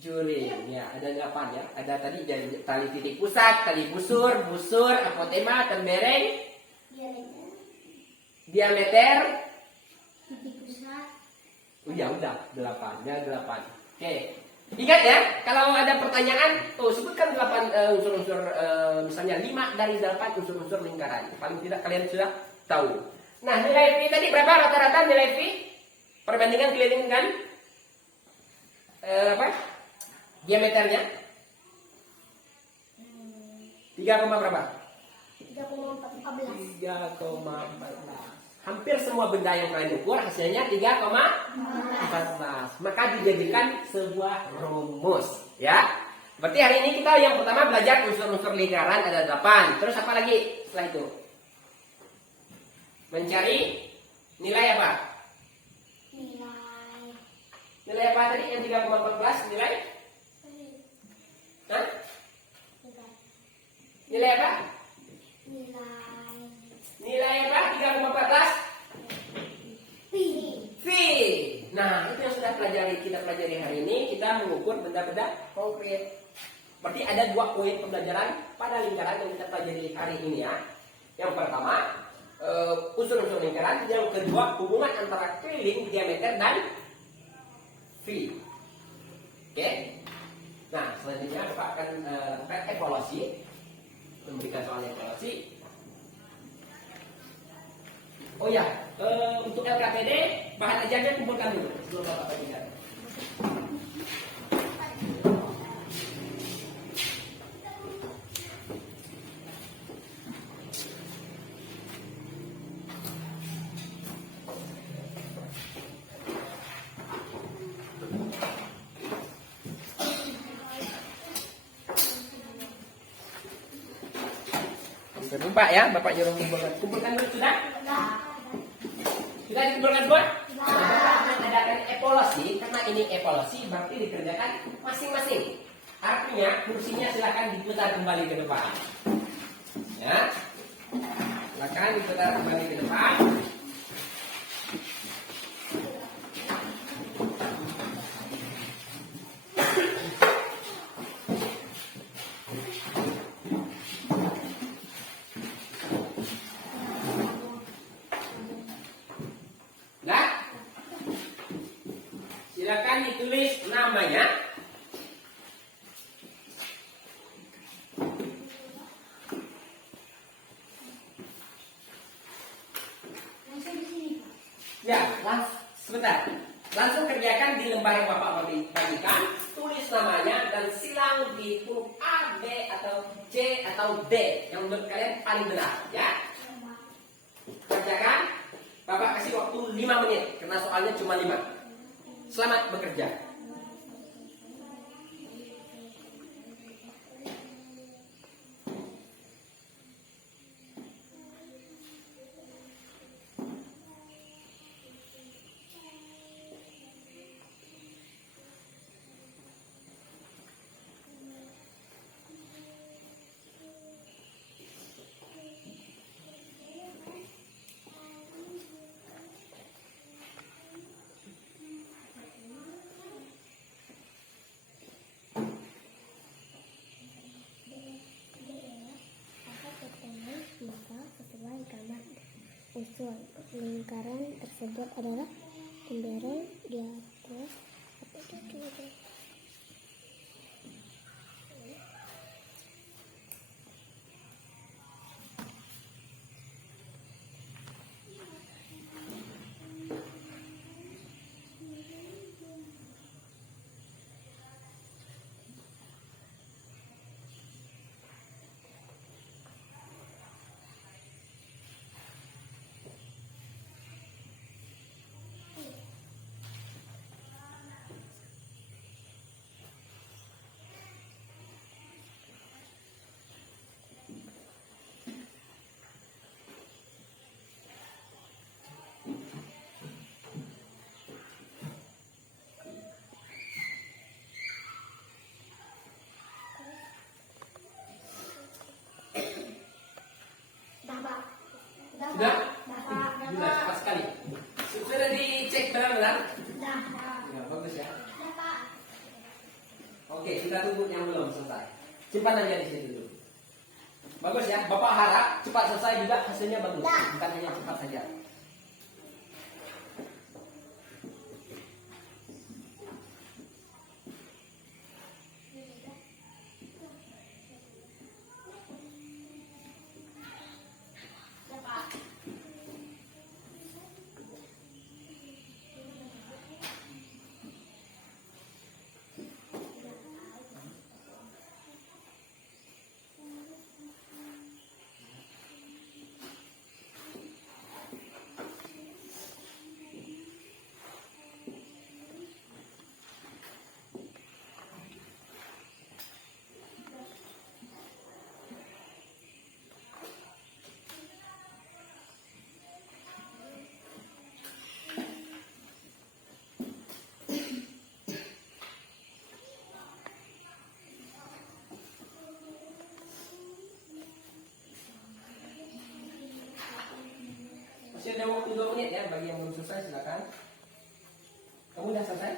Juring. Ya, ada 8 ya. Ada tadi tali titik pusat, tali busur, apotema, tembereng, Diameter. diameter. Titik pusat. Udah 8. Ya, 8. Oke. Ingat ya, kalau ada pertanyaan, sebutkan 8 unsur-unsur, misalnya 5 dari 8 unsur-unsur lingkaran. Paling tidak kalian sudah tahu. Nah, nilai V tadi berapa rata-rata nilai V? Perbandingan keliling kan? Diameternya? 3, berapa? 3,14. 3,14. Hampir semua benda yang kalian ukur hasilnya 3,14. Maka dijadikan sebuah rumus, ya. Berarti hari ini kita yang pertama belajar unsur-unsur lingkaran ada 8. Terus apa lagi setelah itu? Mencari nilai apa? Nilai apa tadi yang 3,14 nilai? Hah? Nilai apa? Nilai apa? 3,14? V. Nah, itu yang sudah kita pelajari hari ini. Kita mengukur benda-benda konkret. Berarti ada 2 poin pembelajaran pada lingkaran yang kita pelajari hari ini ya. Yang pertama, unsur-unsur lingkaran. Yang kedua, hubungan antara keliling, diameter, dan V. Oke. Nah, selanjutnya Bapak akan evaluasi, memberikan soal evaluasi. Oh ya, untuk LKPD bahan ajarnya kumpulkan dulu sebelum Bapak bagikan. Lupa ya, Bapak nyuruh kumpulkan dulu sudah? Sudah dikumpulkan semua? Bapak mengadakan evaluasi, karena ini evaluasi berarti dikerjakan masing-masing. Artinya kursinya silakan diputar kembali ke depan. Ya, silakan diputar kembali ke depan. Silakan ditulis namanya. Langsung di sini. Ya, sebentar. Langsung kerjakan di lembar yang Bapak bagikan. Tulis namanya dan silang di huruf A, B, atau C, atau D yang menurut kalian paling benar. Ya, kerjakan. Bapak kasih waktu 5 menit karena soalnya cuma 5. Selamat bekerja. Unsur lingkaran tersebut adalah cenderung di atas Sudah? Sudah, cepat sekali. Sudah dicek benar-benar? Sudah. Ya, bagus ya. Oke, kita tunggu yang belum selesai. Simpan aja di sini dulu. Bagus ya. Bapak harap cepat selesai juga hasilnya bagus. Bukan hanya cepat saja. Masih ada waktu 2 menit ya bagi yang belum selesai, silakan. Kamu udah selesai?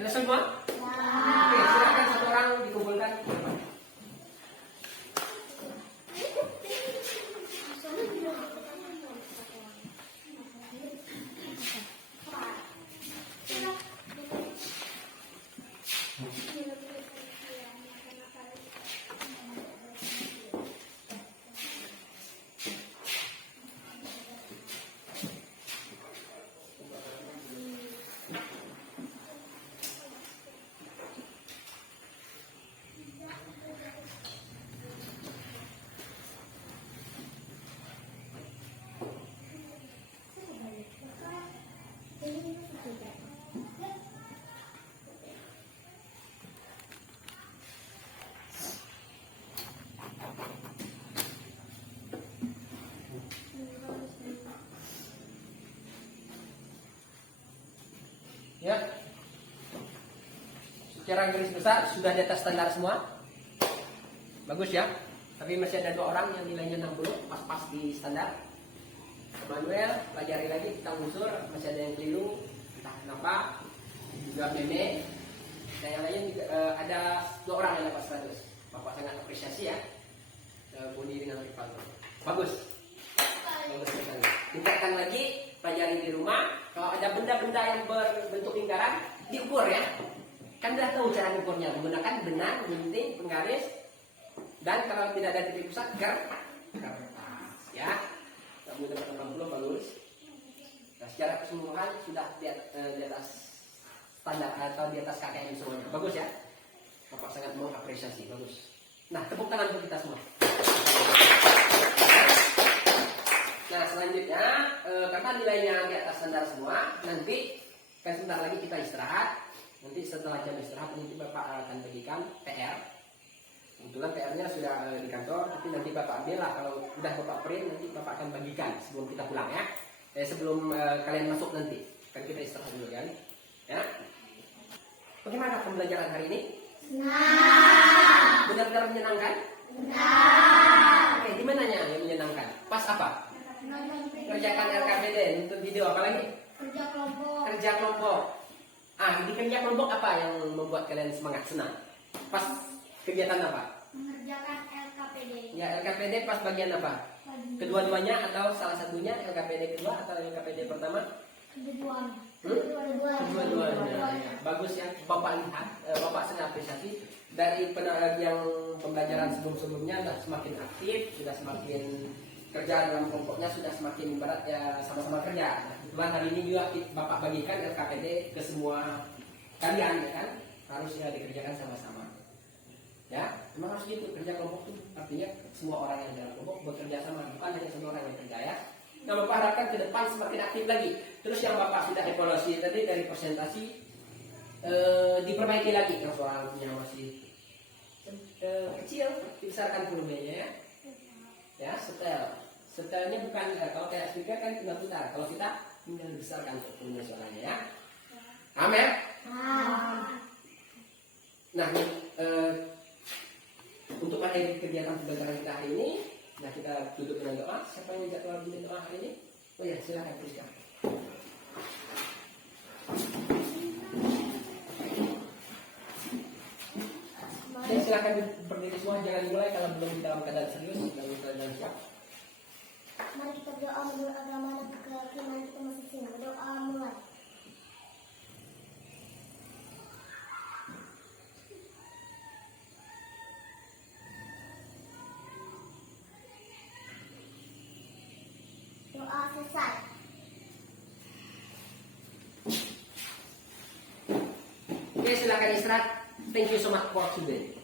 Sudah semua? Oke, silakan satu orang dikumpulkan. Ya. Secara garis besar sudah di atas standar semua. Bagus ya. Tapi masih ada 2 orang yang nilainya 60, pas-pas di standar. Manuel, pelajari lagi, kita unsur, masih ada yang keliru, entah kenapa. Juga meme. Dan yang lain juga, ada 2 orang yang dapat 100. Bapak sangat apresiasi ya. Buni dengan Rivaldo. Bagus. Bagus sekali. Tingkatkan lagi. pelajari di rumah. Kalau ada benda-benda yang berbentuk lingkaran, diukur ya. Kan udah tahu cara mengukurnya, menggunakan benang, gunting, penggaris, dan kalau tidak ada titik pusat, kertas. Ya, kamu dapat 80 bagus. Nah, secara keseluruhan sudah di atas standar atau di atas KKM semuanya. Bagus ya. Bapak sangat mengapresiasi, bagus. Nah, tepuk tangan untuk kita semua. Nah, selanjutnya karena nilainya di atas standar semua, nanti kan sebentar lagi kita istirahat. Nanti setelah jam istirahat nanti Bapak akan bagikan PR. Kebetulan PR-nya sudah di kantor, tapi nanti Bapak ambil lah. Kalau udah Bapak print, nanti Bapak akan bagikan sebelum kita pulang ya. Sebelum kalian masuk nanti, kan kita istirahat dulu kan. Ya. Bagaimana pembelajaran hari ini? Senang. Benar-benar menyenangkan? Benar. Oke, di mananya yang menyenangkan? Pas apa? Kerjakan LKPD, nonton video apa lagi? Kerja kelompok. Kerja kelompok. Di kerja kelompok apa yang membuat kalian semangat senang? Pas kegiatan apa? Mengerjakan LKPD. Ya, LKPD pas bagian apa? Kedua-duanya atau salah satunya, LKPD kedua atau LKPD pertama? Keduanya. Kedua-duanya. Ya, bagus ya, Bapak lihat, Bapak sangat apresiasi dari yang pembelajaran sebelum-sebelumnya sudah semakin aktif, sudah semakin kerja dalam kelompoknya sudah semakin berat ya, sama-sama kerja. Nah, kebetulan hari ini juga Bapak bagikan LKPD ke semua kalian ya kan, harus ya dikerjakan sama-sama. Ya, memang harus gitu, kerja kelompok itu artinya semua orang yang dalam kelompok bekerja sama, bukan hanya satu orang yang kerja ya. Nah, Bapak harapkan ke depan semakin aktif lagi. Terus yang Bapak sudah evaluasi tadi dari presentasi diperbaiki lagi, yang soalnya masih kecil, dibesarkan volumenya ya. Ya, setelnya bukan kalau kayak speaker kan tinggal putar, kalau kita tinggal besarkan volume suaranya ya. Amin. Nah, untuk akhir kegiatan pembelajaran kita hari ini, nah kita tutup dengan doa. Siapa yang jadwal bimbing doa hari ini? Oh ya, silakan teruskan. Silakan berdiri semua, jangan dimulai kalau belum dalam keadaan serius, dalam keadaan siap. Mari kita berdoa menurut agama dan keyakinan kita masing-masing. Berdoa mulai. Doa selesai. Oke, silakan istirahat. Thank you so much for today.